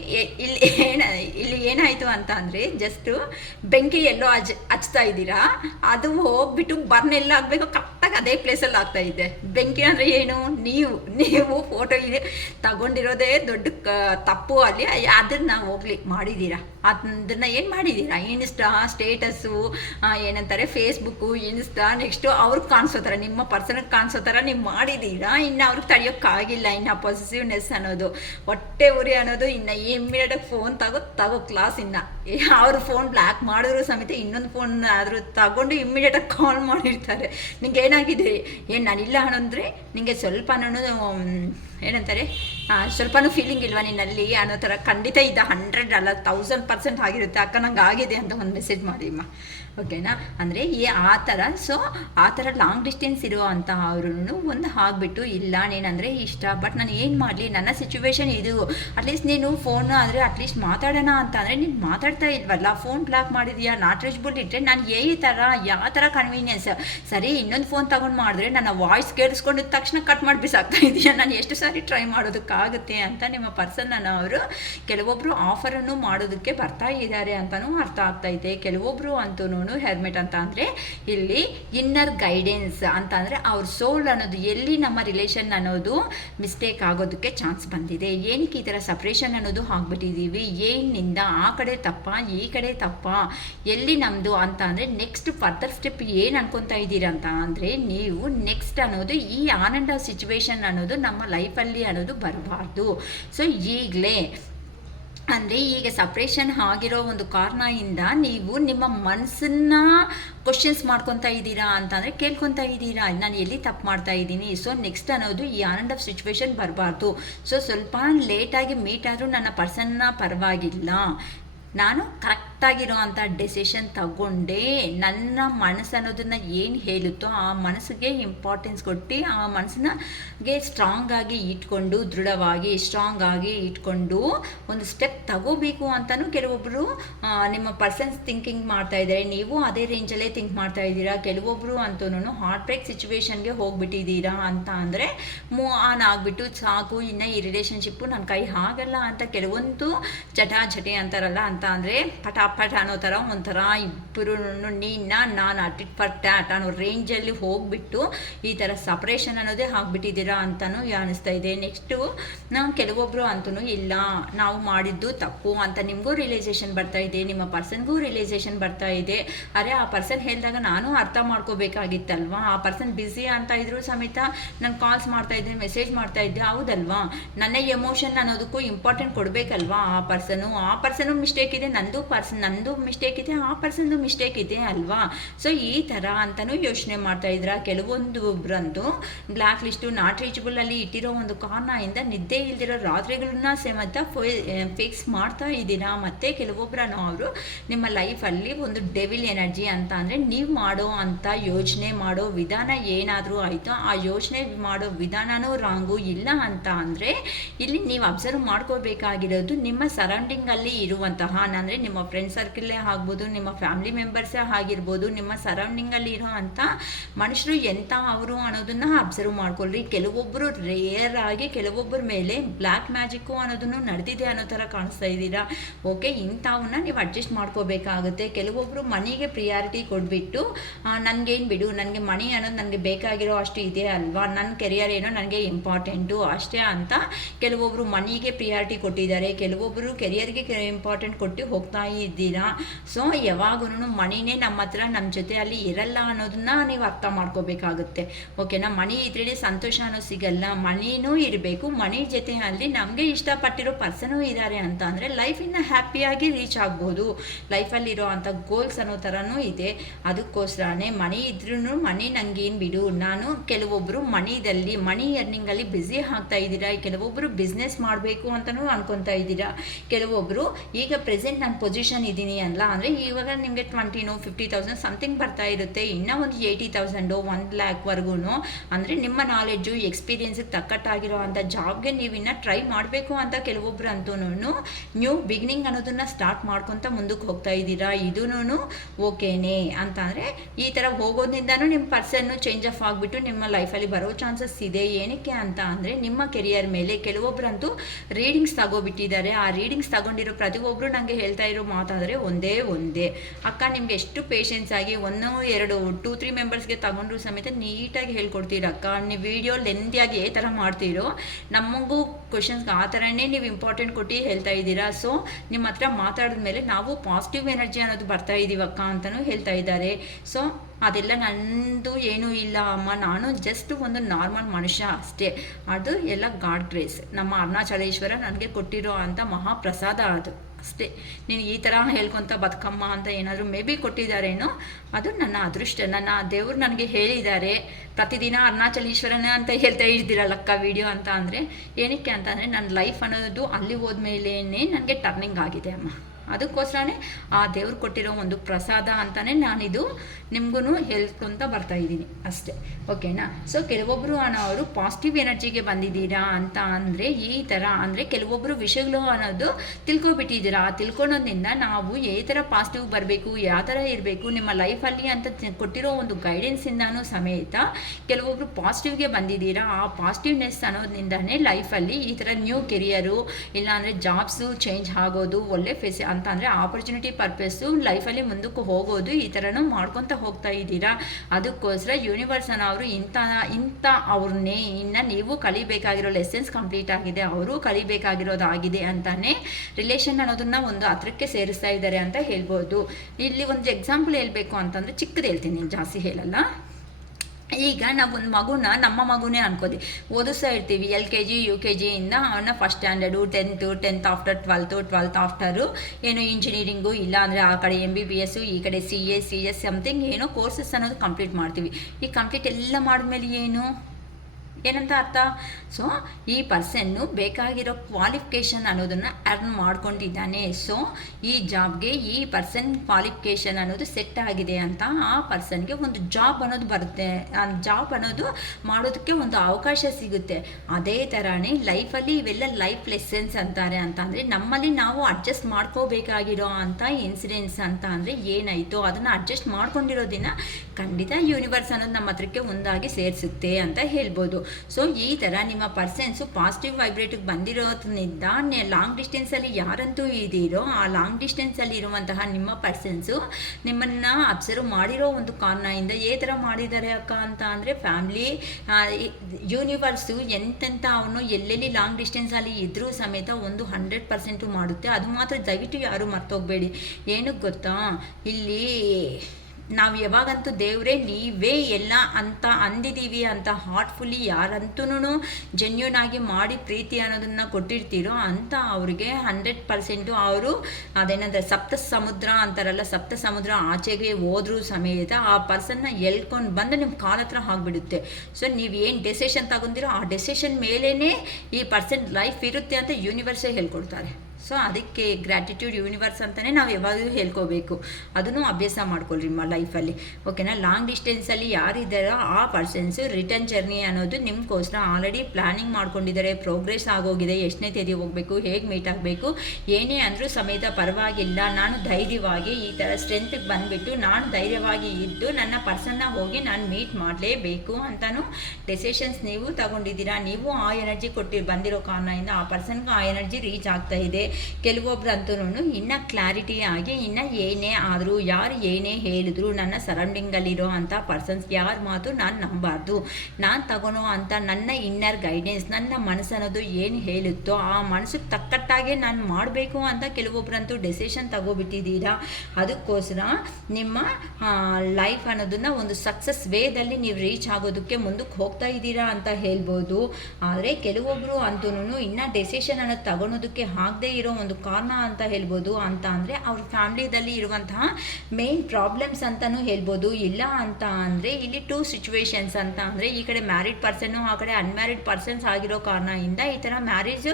ಇಲ್ಲಿ ಏನಾಯಿತು ಅಂತ ಅಂದರೆ ಜಸ್ಟು ಬೆಂಕಿ ಎಲ್ಲೋ ಹಚ್ತಾ ಇದ್ದೀರಾ, ಅದು ಹೋಗ್ಬಿಟ್ಟು ಬರ್ನೆಲ್ಲ ಆಗಬೇಕು ಕರೆಕ್ಟಾಗಿ ಕರೆಕ್ಟಾಗಿ ಅದೇ ಪ್ಲೇಸಲ್ಲಿ ಆಗ್ತಾ ಇದೆ. ಬೆಂಕಿ ಅಂದರೆ ಏನು, ನೀವು ಫೋಟೋ ಇದೆ ತಗೊಂಡಿರೋದೇ ದೊಡ್ಡ ತಪ್ಪು ಅಲ್ಲಿ. ಅದನ್ನು ಹೋಗ್ಲಿ ಮಾಡಿದ್ದೀರಾ, ಅದನ್ನು ಏನು ಮಾಡಿದ್ದೀರಾ, ಇನ್ಸ್ಟಾ ಸ್ಟೇಟಸ್ಸು ಏನಂತಾರೆ ಫೇಸ್ಬುಕ್ಕು ಇನ್ಸ್ಟಾ ನೆಕ್ಸ್ಟು ಅವ್ರಿಗೆ ಕಾಣಿಸೋ ಥರ, ನಿಮ್ಮ ಪರ್ಸನ್ಗೆ ಕಾಣಿಸೋ ಥರ ನೀವು ಮಾಡಿದ್ದೀರಾ. ಇನ್ನು ಅವ್ರಿಗೆ ತಡೆಯೋಕ್ಕಾಗಿಲ್ಲ. ಇನ್ನು ಪಾಸಿಟಿವ್ನೆಸ್ ಅನ್ನೋದು, ಹೊಟ್ಟೆ ಉರಿ ಅನ್ನೋದು, ಇನ್ನು ಇಮ್ಮಿಡಿಯೇಟಾಗಿ ಫೋನ್ ತಗೋ ಕ್ಲಾಸ್. ಇನ್ನು ಅವ್ರ ಫೋನ್ ಬ್ಲ್ಯಾಕ್ ಮಾಡಿದ್ರು ಸಮೇತ ಇನ್ನೊಂದು ಫೋನ್ ಆದರೂ ತಗೊಂಡು ಇಮ್ಮಿಡಿಯೇಟಾಗಿ ಕಾಲ್ ಮಾಡಿರ್ತಾರೆ. ನಿಂಗೆ ಏನಾಗಿದೆ, ಏನು ನಾನಿಲ್ಲ ಅನ್ನೋಂದರೆ ನಿಂಗೆ ಸ್ವಲ್ಪನೂ ಏನಂತಾರೆ ಸ್ವಲ್ಪನೂ ಫೀಲಿಂಗ್ ಇಲ್ವಾ ನಿನ್ನಲ್ಲಿ ಅನ್ನೋ ಥರ. ಖಂಡಿತ ಇದ್ದ 100 ಅಲ್ಲ 1000% ಆಗಿರುತ್ತೆ. ಅಕ್ಕ ನಂಗೆ ಆಗಿದೆ ಅಂತ ಒಂದು ಮೆಸೇಜ್ ಮಾಡಿ ಅಮ್ಮ, ಓಕೆನಾ. ಅಂದರೆ ಆ ಥರ. ಸೊ ಆ ಥರ ಲಾಂಗ್ ಡಿಸ್ಟೆನ್ಸ್ ಇರುವಂಥ ಅವ್ರೂ ಒಂದು ಆಗಿಬಿಟ್ಟು, ಇಲ್ಲ ನೀನಂದರೆ ಇಷ್ಟ, ಬಟ್ ನಾನು ಏನು ಮಾಡಲಿ, ನನ್ನ ಸಿಚುವೇಶನ್ ಇದು, ಅಟ್ಲೀಸ್ಟ್ ನೀನು ಫೋನ್ ಆದರೆ ಅಟ್ಲೀಸ್ಟ್ ಮಾತಾಡೋಣ ಅಂತ ಅಂದರೆ ನೀನು ಮಾತಾಡ್ತಾ ಇಲ್ವಲ್ಲ, ಫೋನ್ ಬ್ಲಾಕ್ ಮಾಡಿದೀಯಾ, ನಾಟ್ ರೀಚಬಲ್ ಇಟ್ಟರೆ ನಾನು ಯಾವ ಥರ ಕನ್ವೀನಿಯನ್ಸ್. ಸರಿ, ಇನ್ನೊಂದು ಫೋನ್ ತೊಗೊಂಡು ಮಾಡಿದ್ರೆ ನನ್ನ ವಾಯ್ಸ್ ಕೇಳಿಸ್ಕೊಂಡಿದ್ದ ತಕ್ಷಣ ಕಟ್ ಮಾಡಿ ಬಿಸಾಕ್ತಾ ಇದೆಯಾ, ನಾನು ಎಷ್ಟು ಸಾರಿ ಟ್ರೈ ಮಾಡೋದಕ್ಕಾಗುತ್ತೆ ಅಂತ ನಿಮ್ಮ ಪರ್ಸನ್ನ ಅವರು ಕೆಲವೊಬ್ಬರು ಆಫರನ್ನು ಮಾಡೋದಕ್ಕೆ ಬರ್ತಾ ಇದ್ದಾರೆ ಅಂತಲೂ ಅರ್ಥ ಆಗ್ತೈತೆ. ಕೆಲವೊಬ್ಬರು ಅಂತೂ ಹೆರ್ಮೆಟ್ ಅಂತ ಅಂದರೆ ಇಲ್ಲಿ ಇನ್ನರ್ ಗೈಡೆನ್ಸ್ ಅಂತ ಅಂದರೆ ಅವ್ರ ಸೋಲ್ ಅನ್ನೋದು, ಎಲ್ಲಿ ನಮ್ಮ ರಿಲೇಷನ್ ಅನ್ನೋದು ಮಿಸ್ಟೇಕ್ ಆಗೋದಕ್ಕೆ ಚಾನ್ಸ್ ಬಂದಿದೆ, ಏನಕ್ಕೆ ಈ ಥರ ಸಪ್ರೇಷನ್ ಅನ್ನೋದು ಆಗ್ಬಿಟ್ಟಿದ್ದೀವಿ, ಏನಿಂದ ಆ ಕಡೆ ತಪ್ಪ ಈ ಕಡೆ ತಪ್ಪ, ಎಲ್ಲಿ ನಮ್ಮದು ಅಂತ ಅಂದರೆ ನೆಕ್ಸ್ಟ್ ಫರ್ದರ್ ಸ್ಟೆಪ್ ಏನು ಅನ್ಕೊತಾ ಇದ್ದೀರಾ ಅಂತ ಅಂದರೆ ನೀವು ನೆಕ್ಸ್ಟ್ ಅನ್ನೋದು ಈ ಆನ್ ಆ್ಯಂಡ್ ಆಫ್ ಸಿಚುವೇಶನ್ ಅನ್ನೋದು ನಮ್ಮ ಲೈಫಲ್ಲಿ ಅನ್ನೋದು ಬರಬಾರ್ದು. ಸೊ ಈಗಲೇ ಅಂದರೆ ಈಗ ಸಪ್ರೇಷನ್ ಆಗಿರೋ ಒಂದು ಕಾರಣದಿಂದ ನೀವು ನಿಮ್ಮ ಮನಸ್ಸನ್ನು ಕ್ವಶನ್ಸ್ ಮಾಡ್ಕೊತಾ ಇದ್ದೀರಾ ಅಂತಂದರೆ ಕೇಳ್ಕೊತಾ ಇದ್ದೀರಾ, ನಾನು ಎಲ್ಲಿ ತಪ್ಪು ಮಾಡ್ತಾ ಇದ್ದೀನಿ. ಸೊ ನೆಕ್ಸ್ಟ್ ಅನ್ನೋದು ಈ ಆನ್ ಆ್ಯಂಡ್ ಆಫ್ ಸಿಚುವೇಶನ್ ಬರಬಾರ್ದು. ಸೊ ಸ್ವಲ್ಪ ಲೇಟಾಗಿ ಮೀಟ್ ಆದರೂ ನನ್ನ ಪರ್ಸನ್ನ ಪರವಾಗಿಲ್ಲ, ನಾನು ಕರೆಕ್ಟಾಗಿರೋ ಅಂಥ ಡೆಸಿಷನ್ ತಗೊಂಡೆ, ನನ್ನ ಮನಸ್ಸು ಅನ್ನೋದನ್ನು ಏನು ಹೇಳುತ್ತೋ ಆ ಮನಸ್ಸಿಗೆ ಇಂಪಾರ್ಟೆನ್ಸ್ ಕೊಟ್ಟು ಆ ಮನಸ್ಸಿಗೆ ಸ್ಟ್ರಾಂಗಾಗಿ ಇಟ್ಕೊಂಡು, ದೃಢವಾಗಿ ಸ್ಟ್ರಾಂಗ್ ಆಗಿ ಇಟ್ಕೊಂಡು ಒಂದು ಸ್ಟೆಪ್ ತಗೋಬೇಕು ಅಂತಲೂ ಕೆಲವೊಬ್ಬರು ನಿಮ್ಮ ಪರ್ಸನ್ಸ್ ಥಿಂಕಿಂಗ್ ಮಾಡ್ತಾ ಇದ್ದಾರೆ. ನೀವು ಅದೇ ರೇಂಜಲ್ಲೇ ಥಿಂಕ್ ಮಾಡ್ತಾ ಇದ್ದೀರಾ. ಕೆಲವೊಬ್ಬರು ಅಂತೂ ಹಾರ್ಟ್ ಬ್ರೇಕ್ ಸಿಚುವೇಶನ್ಗೆ ಹೋಗ್ಬಿಟ್ಟಿದ್ದೀರಾ ಅಂತ ಅಂದರೆ ಮೂವ್ ಆನ್ ಆಗಿಬಿಟ್ಟು ಸಾಕು, ಇನ್ನು ಈ ರಿಲೇಷನ್ಶಿಪ್ಪು ನನ್ನ ಕೈ ಆಗಲ್ಲ ಅಂತ ಕೆಲವೊಂದು ಚಟಾಚಟಿ ಅಂತಾರಲ್ಲ ಅಂತ ಅಂದರೆ ಪಟಾಪಟ ಅನ್ನೋ ಥರ ಒಂಥರ ಇಬ್ಬರು ನಾನು ಅಟಿಟ್ ಫರ್ ಟ್ಯಾಟ್ ಅನ್ನೋ ರೇಂಜಲ್ಲಿ ಹೋಗ್ಬಿಟ್ಟು ಈ ಥರ ಸಪ್ರೇಷನ್ ಅನ್ನೋದೇ ಆಗಿಬಿಟ್ಟಿದ್ದೀರಾ ಅಂತಲೂ ಅನ್ನಿಸ್ತಾ ಇದೆ. ನೆಕ್ಸ್ಟು ನಾವು ಕೆಲವೊಬ್ಬರು ಅಂತೂ ಇಲ್ಲ ನಾವು ಮಾಡಿದ್ದು ತಪ್ಪು ಅಂತ ನಿಮಗೂ ರಿಯಲೈಸೇಷನ್ ಬರ್ತಾ ಇದೆ, ನಿಮ್ಮ ಪರ್ಸನ್ಗೂ ರಿಯಲೈಸೇಷನ್ ಬರ್ತಾ ಇದೆ. ಅರೆ ಆ ಪರ್ಸನ್ ಹೇಳಿದಾಗ ನಾನು ಅರ್ಥ ಮಾಡ್ಕೋಬೇಕಾಗಿತ್ತಲ್ವಾ, ಆ ಪರ್ಸನ್ ಬ್ಯುಸಿ ಅಂತ ಇದ್ರೂ ಸಮೇತ ನಾನು ಕಾಲ್ಸ್ ಮಾಡ್ತಾ ಇದ್ದೆ, ಮೆಸೇಜ್ ಮಾಡ್ತಾ ಇದ್ದೆ, ಹೌದಲ್ವಾ, ನನ್ನ ಎಮೋಷನ್ ಅನ್ನೋದಕ್ಕೂ ಇಂಪಾರ್ಟೆಂಟ್ ಕೊಡಬೇಕಲ್ವಾ. ಆ ಪರ್ಸನು ಮಿಸ್ಟೇಕ್ ಇದೆ, ನಂದು ಮಿಸ್ಟೇಕ್ ಇದೆ, ಆ ಪರ್ಸನ್ದು ಮಿಸ್ಟೇಕ್ ಇದೆ ಅಲ್ವಾ. ಸೊ ಈ ಥರ ಅಂತಲೂ ಯೋಚನೆ ಮಾಡ್ತಾ ಇದ್ರ. ಕೆಲವೊಂದು ಒಬ್ಬರಂತೂ ಬ್ಲ್ಯಾಕ್ ಲಿಸ್ಟು ನಾಟ್ ರೀಚಬಲ್ ಅಲ್ಲಿ ಇಟ್ಟಿರೋ ಒಂದು ಕಾರಣದಿಂದ ನಿದ್ದೆ ಇಲ್ದಿರೋ ರಾತ್ರಿಗಳನ್ನ ಸಮೇತ ಫಿಕ್ಸ್ ಮಾಡ್ತಾ ಇದ್ದೀರಾ. ಮತ್ತು ಕೆಲವೊಬ್ಬರನ್ನು ಅವರು ನಿಮ್ಮ ಲೈಫಲ್ಲಿ ಒಂದು ಡೆವಿಲ್ ಎನರ್ಜಿ ಅಂತ ಅಂದರೆ ನೀವು ಮಾಡೋ ಅಂಥ ಯೋಚನೆ ಮಾಡೋ ವಿಧಾನ ಏನಾದರೂ ಆಯಿತು, ಆ ಯೋಚನೆ ಮಾಡೋ ವಿಧಾನನೂ ರಾಂಗು ಇಲ್ಲ ಅಂತ ಅಂದರೆ ಇಲ್ಲಿ ನೀವು ಅಬ್ಸರ್ವ್ ಮಾಡ್ಕೋಬೇಕಾಗಿರೋದು ನಿಮ್ಮ ಸರೌಂಡಿಂಗಲ್ಲಿ ಇರುವಂತಹ, ಅಂದರೆ ನಿಮ್ಮ ಫ್ರೆಂಡ್ ಸರ್ಕಲ್ಲೇ ಆಗ್ಬೋದು, ನಿಮ್ಮ ಫ್ಯಾಮಿಲಿ ಮೆಂಬರ್ಸೇ ಆಗಿರ್ಬೋದು, ನಿಮ್ಮ ಸರೌಂಡಿಂಗಲ್ಲಿ ಇರೋ ಅಂಥ ಮನುಷ್ಯರು ಎಂಥ ಅವರು ಅನ್ನೋದನ್ನು ಅಬ್ಸರ್ವ್ ಮಾಡ್ಕೊಳ್ರಿ. ಕೆಲವೊಬ್ಬರು ರೇರ್ ಆಗಿ ಕೆಲವೊಬ್ಬರ ಮೇಲೆ ಬ್ಲ್ಯಾಕ್ ಮ್ಯಾಜಿಕ್ಕು ಅನ್ನೋದನ್ನು ನಡೆದಿದೆ ಅನ್ನೋ ಥರ ಕಾಣಿಸ್ತಾ ಇದ್ದೀರಾ. ಓಕೆ, ಇಂಥವನ್ನ ನೀವು ಅಡ್ಜಸ್ಟ್ ಮಾಡ್ಕೋಬೇಕಾಗುತ್ತೆ. ಕೆಲವೊಬ್ಬರು ಮನಿಗೆ ಪ್ರಿಯಾರಿಟಿ ಕೊಟ್ಬಿಟ್ಟು ನನಗೇನು ಬಿಡು, ನನಗೆ ಮನಿ ಅನ್ನೋದು ನನಗೆ ಬೇಕಾಗಿರೋ ಅಷ್ಟು ಇದೆ ಅಲ್ವಾ, ನನ್ನ ಕೆರಿಯರ್ ಏನೋ ನನಗೆ ಇಂಪಾರ್ಟೆಂಟು ಅಷ್ಟೇ ಅಂತ ಕೆಲವೊಬ್ಬರು ಮನಿಗೆ ಪ್ರಿಯಾರಿಟಿ ಕೊಟ್ಟಿದ್ದಾರೆ, ಕೆಲವೊಬ್ಬರು ಕೆರಿಯರ್ಗೆ ಇಂಪಾರ್ಟೆಂಟ್ ಕೊಟ್ಟು ಹೋಗ್ತಾ ಇದ್ದೀರಾ. ಸೊ ಯಾವಾಗೂ ಮನಿನೇ ನಮ್ಮ ಹತ್ರ ನಮ್ಮ ಜೊತೆ ಅಲ್ಲಿ ಇರಲ್ಲ ಅನ್ನೋದನ್ನ ನೀವು ಅರ್ಥ ಮಾಡ್ಕೋಬೇಕಾಗುತ್ತೆ. ಓಕೆನಾ, ಮನಿ ಇದ್ರೇ ಸಂತೋಷ ಅನ್ನೋದು ಸಿಗಲ್ಲ, ಮನಿನೂ ಇರಬೇಕು, ಮನಿ ಜೊತೆ ಅಲ್ಲಿ ನಮಗೆ ಇಷ್ಟಪಟ್ಟಿರೋ ಪರ್ಸನೂ ಇದ್ದಾರೆ ಅಂತ ಅಂದರೆ ಲೈಫಿನ ಹ್ಯಾಪಿಯಾಗಿ ರೀಚ್ ಆಗ್ಬೋದು. ಲೈಫಲ್ಲಿರೋ ಅಂಥ ಗೋಲ್ಸ್ ಅನ್ನೋ ಥರನೂ ಇದೆ. ಅದಕ್ಕೋಸ್ಕರನೇ ಮನಿ ಇದ್ರೂ ಮನಿ ನನಗೇನು ಬಿಡು, ನಾನು ಕೆಲವೊಬ್ಬರು ಮನಿ ಅರ್ನಿಂಗಲ್ಲಿ ಬ್ಯುಸಿ ಆಗ್ತಾ ಇದ್ದೀರಾ, ಕೆಲವೊಬ್ಬರು ಬಿಸ್ನೆಸ್ ಮಾಡಬೇಕು ಅಂತಲೂ ಅನ್ಕೊತಾ ಇದ್ದೀರಾ. ಕೆಲವೊಬ್ಬರು ಈಗ ಪ್ರೆಸೆಂಟ್ ನಾನು ಪೊಸಿಷನ್ ಇದ್ದೀನಿ ಅಲ್ಲ ಅಂದರೆ ಇವಾಗ ನಿಮಗೆ 50,000 ಸಮಥಿಂಗ್ ಬರ್ತಾ ಇರುತ್ತೆ, ಇನ್ನೂ ಒಂದು 80,000 1 lakh ಅಂದರೆ ನಿಮ್ಮ ನಾಲೆಡ್ಜು ಎಕ್ಸ್ಪೀರಿಯನ್ಸಿಗೆ ತಕ್ಕಟ್ಟಾಗಿರೋ ಅಂಥ ಜಾಬ್ಗೆ ನೀವು ಇನ್ನೂ ಟ್ರೈ ಮಾಡಬೇಕು ಅಂತ ಕೆಲವೊಬ್ರು ಅಂತೂ ನ್ಯೂ ಬಿಗಿನಿಂಗ್ ಅನ್ನೋದನ್ನು ಸ್ಟಾರ್ಟ್ ಮಾಡ್ಕೊತ ಮುಂದಕ್ಕೆ ಹೋಗ್ತಾ ಇದ್ದೀರಾ. ಇದೂ ಓಕೆನೇ ಅಂತ ಅಂದರೆ ಈ ಥರ ಹೋಗೋದ್ರಿಂದನೂ ನಿಮ್ಮ ಪರ್ಸನ್ನು ಚೇಂಜ್ ಆಫ್ ಆಗಿಬಿಟ್ಟು ನಿಮ್ಮ ಲೈಫಲ್ಲಿ ಬರೋ ಚಾನ್ಸಸ್ ಇದೆ. ಏನಕ್ಕೆ ಅಂತ ಅಂದರೆ ನಿಮ್ಮ ಕೆರಿಯರ್ ಮೇಲೆ ಕೆಲವೊಬ್ಬರಂತೂ ರೀಡಿಂಗ್ಸ್ ತಗೋಬಿಟ್ಟಿದ್ದಾರೆ. ಆ ರೀಡಿಂಗ್ಸ್ ತಗೊಂಡಿರೋ ಪ್ರತಿಯೊಬ್ಬರು ನನಗೆ ಹೇಳ್ತಾ ಇರೋ ಮಾತು ಅಂತಂದರೆ ಒಂದೇ ಅಕ್ಕ ನಿಮ್ಗೆ ಎಷ್ಟು ಪೇಷನ್ಸ್ ಆಗಿ 1 2 2-3 ಮೆಂಬರ್ಸ್ಗೆ ತಗೊಂಡ್ರು ಸಮೇತ ನೀಟಾಗಿ ಹೇಳ್ಕೊಡ್ತೀರ ಅಕ್ಕ. ನೀವು ವಿಡಿಯೋ ಲೆಂತಿಯಾಗಿ ಈ ಥರ ಮಾಡ್ತೀರೋ ನಮಗೂ ಕ್ವಶನ್ಸ್ಗೆ ಆ ಥರನೇ ನೀವು ಇಂಪಾರ್ಟೆಂಟ್ ಕೊಟ್ಟು ಹೇಳ್ತಾ ಇದ್ದೀರಾ. ಸೊ ನಿಮ್ಮ ಹತ್ರ ಮಾತಾಡಿದ್ಮೇಲೆ ನಾವು ಪಾಸಿಟಿವ್ ಎನರ್ಜಿ ಅನ್ನೋದು ಬರ್ತಾ ಇದ್ದೀವಕ್ಕ ಅಂತಲೂ ಹೇಳ್ತಾ ಇದ್ದಾರೆ. ಸೊ ಅದೆಲ್ಲ ನಂದು ಏನೂ ಇಲ್ಲ ಅಮ್ಮ, ನಾನು ಜಸ್ಟ್ ಒಂದು ನಾರ್ಮಲ್ ಮನುಷ್ಯ ಅಷ್ಟೇ. ಅದು ಎಲ್ಲ ಗಾಡ್ ಗ್ರೇಸ್, ನಮ್ಮ ಅರುಣಾಚಲೇಶ್ವರ ನನಗೆ ಕೊಟ್ಟಿರೋ ಅಂಥ ಮಹಾಪ್ರಸಾದ ಅದು ಅಷ್ಟೇ. ನೀನು ಈ ಥರ ಹೇಳ್ಕೊತ ಬದುಕಮ್ಮ ಅಂತ ಏನಾದರೂ ಮೇ ಬಿ ಕೊಟ್ಟಿದ್ದಾರೇನೋ, ಅದು ನನ್ನ ಅದೃಷ್ಟ. ನನ್ನ ದೇವ್ರು ನನಗೆ ಹೇಳಿದ್ದಾರೆ ಪ್ರತಿದಿನ ಅರುಣಾಚಲೇಶ್ವರನ ಅಂತ ಹೇಳ್ತಾ ಇದ್ದೀರಲ್ಲಕ್ಕ ವಿಡಿಯೋ ಅಂತ. ಅಂದರೆ ಏನಕ್ಕೆ ಅಂತಂದರೆ ನನ್ನ ಲೈಫ್ ಅನ್ನೋದು ಅಲ್ಲಿ ಹೋದ್ಮೇಲೇ ನನಗೆ ಟರ್ನಿಂಗ್ ಆಗಿದೆ ಅಮ್ಮ. ಅದಕ್ಕೋಸ್ಕರನೇ ಆ ದೇವ್ರು ಕೊಟ್ಟಿರೋ ಒಂದು ಪ್ರಸಾದ ಅಂತಲೇ ನಾನಿದು ನಿಮಗೂ ಹೇಳ್ಕೊತ ಬರ್ತಾಯಿದ್ದೀನಿ ಅಷ್ಟೇ, ಓಕೆನಾ. ಸೊ ಕೆಲವೊಬ್ಬರು ಅನ್ನೋರು ಪಾಸಿಟಿವ್ ಎನರ್ಜಿಗೆ ಬಂದಿದ್ದೀರಾ ಅಂತ ಅಂದರೆ ಈ ಥರ ಅಂದರೆ ಕೆಲವೊಬ್ಬರು ವಿಷಯಗಳು ಅನ್ನೋದು ತಿಳ್ಕೊಬಿಟ್ಟಿದ್ದೀರಾ. ತಿಳ್ಕೊಳೋದ್ರಿಂದ ನಾವು ಯಾವ ಥರ ಪಾಸಿಟಿವ್ ಬರಬೇಕು, ಯಾವ ಥರ ಇರಬೇಕು ನಿಮ್ಮ ಲೈಫಲ್ಲಿ ಅಂತ ಕೊಟ್ಟಿರೋ ಒಂದು ಗೈಡೆನ್ಸಿಂದನೂ ಸಮೇತ ಕೆಲವೊಬ್ಬರು ಪಾಸಿಟಿವ್ಗೆ ಬಂದಿದ್ದೀರಾ. ಆ ಪಾಸಿಟಿವ್ನೆಸ್ ಅನ್ನೋದ್ರಿಂದನೇ ಲೈಫಲ್ಲಿ ಈ ಥರ ನ್ಯೂ ಕೆರಿಯರು ಇಲ್ಲಾಂದರೆ ಜಾಬ್ಸು ಚೇಂಜ್ ಆಗೋದು, ಒಳ್ಳೆ ಫೇಸ್ ಅಂತ ಅಂದರೆ ಆಪರ್ಚುನಿಟಿ ಪರ್ಪಸ್ಸು ಲೈಫಲ್ಲಿ ಮುಂದಕ್ಕೆ ಹೋಗೋದು, ಈ ಥರನೂ ಮಾಡ್ಕೊತ ಹೋಗ್ತಾ ಇದ್ದೀರಾ. ಅದಕ್ಕೋಸ್ಕರ ಯೂನಿವರ್ಸ್ ಅನ್ನೋರು ಇಂಥ ಅವ್ರನ್ನೇ ಇನ್ನು ನೀವು ಕಲಿಬೇಕಾಗಿರೋ ಲೆಸನ್ಸ್ ಕಂಪ್ಲೀಟ್ ಆಗಿದೆ, ಅವರು ಕಲಿಬೇಕಾಗಿರೋದಾಗಿದೆ ಅಂತಾನೆ ರಿಲೇಷನ್ ಅನ್ನೋದನ್ನ ಒಂದು ಹತ್ರಕ್ಕೆ ಸೇರಿಸ್ತಾ ಇದ್ದಾರೆ ಅಂತ ಹೇಳ್ಬೋದು. ಇಲ್ಲಿ ಒಂದು ಎಕ್ಸಾಂಪಲ್ ಹೇಳ್ಬೇಕು ಅಂತಂದರೆ ಚಿಕ್ಕದು ಹೇಳ್ತೀನಿ, ಜಾಸ್ತಿ ಹೇಳಲ್ಲ. ಈಗ ನಾವು ಒಂದು ಮಗುನ ನಮ್ಮ ಮಗುನೇ ಅನ್ಕೋದಿ ಓದಿಸ್ತಾ ಇರ್ತೀವಿ, LKG UKG ಇಂದ ಅವನ್ನ first standard 10th after 12th after ಏನು ಇಂಜಿನಿಯರಿಂಗು ಇಲ್ಲ ಅಂದರೆ ಆ ಕಡೆ MBBS ಈ ಕಡೆ CA CS ಸಮಥಿಂಗ್ ಏನೋ ಕೋರ್ಸಸ್ ಅನ್ನೋದು ಕಂಪ್ಲೀಟ್ ಮಾಡ್ತೀವಿ. ಈ ಕಂಪ್ಲೀಟ್ ಎಲ್ಲ ಮಾಡಿದ್ಮೇಲೆ ಏನಂತ ಅರ್ಥ? ಸೊ ಈ ಪರ್ಸನ್ನು ಬೇಕಾಗಿರೋ ಕ್ವಾಲಿಫಿಕೇಷನ್ ಅನ್ನೋದನ್ನು ಅರ್ನ್ ಮಾಡ್ಕೊಂಡಿದ್ದಾನೆ. ಸೊ ಈ ಜಾಬ್ಗೆ ಈ ಪರ್ಸನ್ ಕ್ವಾಲಿಫಿಕೇಷನ್ ಅನ್ನೋದು ಸೆಟ್ ಆಗಿದೆ ಅಂತ ಆ ಪರ್ಸನ್ಗೆ ಒಂದು ಜಾಬ್ ಅನ್ನೋದು ಬರುತ್ತೆ. ಆ ಜಾಬ್ ಅನ್ನೋದು ಮಾಡೋದಕ್ಕೆ ಒಂದು ಅವಕಾಶ ಸಿಗುತ್ತೆ. ಅದೇ ಥರನೇ ಲೈಫಲ್ಲಿ ಇವೆಲ್ಲ ಲೈಫ್ ಲೆಸನ್ಸ್ ಅಂತಾರೆ. ಅಂತ ಅಂದರೆ ನಮ್ಮಲ್ಲಿ ನಾವು ಅಡ್ಜಸ್ಟ್ ಮಾಡ್ಕೋಬೇಕಾಗಿರೋ ಅಂಥ ಇನ್ಸಿಡೆನ್ಸ್ ಅಂತ ಅಂದರೆ ಏನಾಯಿತು ಅದನ್ನು ಅಡ್ಜಸ್ಟ್ ಮಾಡ್ಕೊಂಡಿರೋದಿನ ಖಂಡಿತ ಯೂನಿವರ್ಸ್ ಅನ್ನೋದು ನಮ್ಮ ಹತ್ರಕ್ಕೆ ಒಂದಾಗಿ ಸೇರಿಸುತ್ತೆ ಅಂತ ಹೇಳ್ಬೋದು. ಸೊ ಈ ಥರ ನಿಮ್ಮ ಪರ್ಸನ್ಸು ಪಾಸಿಟಿವ್ ವೈಬ್ರೇಟಿಗೆ ಬಂದಿರೋದ್ರಿಂದ ಲಾಂಗ್ ಡಿಸ್ಟೆನ್ಸಲ್ಲಿ ಯಾರಂತೂ ಇದ್ದೀರೋ ಆ ಲಾಂಗ್ ಡಿಸ್ಟೆನ್ಸಲ್ಲಿ ಇರುವಂತಹ ನಿಮ್ಮ ಪರ್ಸನ್ಸು ನಿಮ್ಮನ್ನು ಅಬ್ಸರ್ವ್ ಮಾಡಿರೋ ಒಂದು ಕಾರಣದಿಂದ ಏ ಥರ ಮಾಡಿದ್ದಾರೆ ಅಕ್ಕ ಅಂತ ಅಂದರೆ ಫ್ಯಾಮ್ಲಿ ಯೂನಿವರ್ಸು ಎಂತೆಂಥ ಅವನು ಎಲ್ಲೆಲ್ಲಿ ಲಾಂಗ್ ಡಿಸ್ಟೆನ್ಸಲ್ಲಿ ಇದ್ದರೂ ಸಮೇತ ಒಂದು 100% ಮಾಡುತ್ತೆ. ಅದು ಮಾತ್ರ ದಯವಿಟ್ಟು ಯಾರೂ ಮರ್ತೋಗಬೇಡಿ. ಏನಕ್ಕೆ ಗೊತ್ತಾ, ಇಲ್ಲಿ ನಾವು ಯಾವಾಗಂತೂ ದೇವರೇ ನೀವೇ ಎಲ್ಲ ಅಂತ ಅಂದಿದ್ದೀವಿ ಅಂತ ಹಾರ್ಟ್ಫುಲ್ಲಿ ಯಾರಂತೂ ಜೆನ್ಯೂನ್ ಆಗಿ ಮಾಡಿ ಪ್ರೀತಿ ಅನ್ನೋದನ್ನು ಕೊಟ್ಟಿರ್ತೀರೋ ಅಂತ ಅವ್ರಿಗೆ 100% ಅವರು ಅದೇನಂದ್ರೆ ಸಪ್ತ ಸಮುದ್ರ ಅಂತಾರಲ್ಲ, ಸಪ್ತ ಸಮುದ್ರ ಆಚೆಗೆ ಹೋದ್ರೂ ಸಮೇತ ಆ ಪರ್ಸನ್ನ ಎಳ್ಕೊಂಡು ಬಂದು ನಿಮ್ಮ ಕಾಲ ಹತ್ರ ಆಗಿಬಿಡುತ್ತೆ. ಸೊ ನೀವು ಏನು ಡೆಸಿಷನ್ ತಗೊಂಡಿರೋ ಆ ಡೆಸಿಷನ್ ಮೇಲೇ ಈ ಪರ್ಸನ್ ಲೈಫ್ ಇರುತ್ತೆ ಅಂತ ಯೂನಿವರ್ಸೇ ಹೇಳ್ಕೊಡ್ತಾರೆ. ಸೊ ಅದಕ್ಕೆ ಗ್ರ್ಯಾಟಿಟ್ಯೂಡ್ ಯೂನಿವರ್ಸ್ ಅಂತಲೇ ನಾವು ಯಾವಾಗಲೂ ಹೇಳ್ಕೋಬೇಕು. ಅದನ್ನು ಅಭ್ಯಾಸ ಮಾಡ್ಕೊಳ್ರಿ ನಿಮ್ಮ ಲೈಫಲ್ಲಿ, ಓಕೆನಾ. ಲಾಂಗ್ ಡಿಸ್ಟೆನ್ಸಲ್ಲಿ ಯಾರಿದ್ದಾರೋ ಆ ಪರ್ಸನ್ಸು ರಿಟರ್ನ್ ಜರ್ನಿ ಅನ್ನೋದು ನಿಮ್ಗೋಸ್ಕರ ಆಲ್ರೆಡಿ ಪ್ಲ್ಯಾನಿಂಗ್ ಮಾಡ್ಕೊಂಡಿದ್ದಾರೆ. ಪ್ರೋಗ್ರೆಸ್ ಆಗೋಗಿದೆ, ಎಷ್ಟನೇ ತೇದಿ ಹೋಗಬೇಕು, ಹೇಗೆ ಮೀಟ್ ಆಗಬೇಕು, ಏನೇ ಅಂದರೂ ಸಮೇತ ಪರವಾಗಿಲ್ಲ, ನಾನು ಧೈರ್ಯವಾಗಿ ಈ ಥರ ಸ್ಟ್ರೆಂತ್ಗೆ ಬಂದುಬಿಟ್ಟು ನಾನು ಧೈರ್ಯವಾಗಿ ಇದ್ದು ನನ್ನ ಪರ್ಸನ್ನ ಹೋಗಿ ನಾನು ಮೀಟ್ ಮಾಡಲೇಬೇಕು ಅಂತಲೂ ಡೆಸಿಷನ್ಸ್ ನೀವು ತಗೊಂಡಿದ್ದೀರಾ. ನೀವು ಆ ಎನರ್ಜಿ ಬಂದಿರೋ ಕಾರಣದಿಂದ ಆ ಪರ್ಸನ್ಗೆ ಆ ಎನರ್ಜಿ ರೀಚ್ ಆಗ್ತಾ ಇದೆ. ಕೆಲವೊಬ್ರಂತೂ ಇನ್ನೂ ಕ್ಲಾರಿಟಿ ಆಗಿ ಇನ್ನು ಏನೇ ಆದರೂ ಯಾರು ಏನೇ ಹೇಳಿದ್ರು ನನ್ನ ಸರೌಂಡಿಂಗಲ್ಲಿರೋ ಅಂಥ ಪರ್ಸನ್ಸ್ ಯಾರ ಮಾತು ನಾನು ನಂಬಾರ್ದು. ನಾನು ತಗೊಳೋ ಅಂಥ ನನ್ನ ಇನ್ನರ್ ಗೈಡೆನ್ಸ್, ನನ್ನ ಮನಸ್ಸನ್ನೋದು ಏನು ಹೇಳುತ್ತೋ ಆ ಮನಸ್ಸಿಗೆ ತಕ್ಕಟ್ಟಾಗೆ ನಾನು ಮಾಡಬೇಕು ಅಂತ ಕೆಲವೊಬ್ರಂತೂ ಡೆಸಿಷನ್ ತಗೋಬಿಟ್ಟಿದ್ದೀರಾ. ಅದಕ್ಕೋಸ್ಕರ ನಿಮ್ಮ ಲೈಫ್ ಅನ್ನೋದನ್ನು ಒಂದು ಸಕ್ಸಸ್ ವೇದಲ್ಲಿ ನೀವು ರೀಚ್ ಆಗೋದಕ್ಕೆ ಮುಂದಕ್ಕೆ ಹೋಗ್ತಾ ಇದ್ದೀರಾ ಅಂತ ಹೇಳ್ಬೋದು. ಆದರೆ ಕೆಲವೊಬ್ಬರು ಅಂತೂ ಇನ್ನೂ ಡೆಸಿಷನ್ ಅನ್ನೋದು ತಗೊಳೋದಕ್ಕೆ ಆಗದೆ ಇರೋ ಒಂದು ಕಾರಣ ಅಂತ ಹೇಳ್ಬೋದು. ಅಂತ ಅಂದರೆ ಅವ್ರ ಫ್ಯಾಮ್ಲಿದಲ್ಲಿ ಇರುವಂತಹ ಮೇನ್ ಪ್ರಾಬ್ಲಮ್ಸ್ ಅಂತಲೂ ಹೇಳ್ಬೋದು. ಇಲ್ಲ ಅಂತ ಅಂದರೆ ಇಲ್ಲಿ 2 ಸಿಚುವೇಶನ್ಸ್ ಅಂತ ಅಂದರೆ ಈ ಕಡೆ ಮ್ಯಾರಿಡ್ ಪರ್ಸನ್ನು ಆ ಕಡೆ ಅನ್ಮ್ಯಾರಿಡ್ ಪರ್ಸನ್ಸ್ ಆಗಿರೋ ಕಾರಣದಿಂದ ಈ ಥರ ಮ್ಯಾರೇಜ್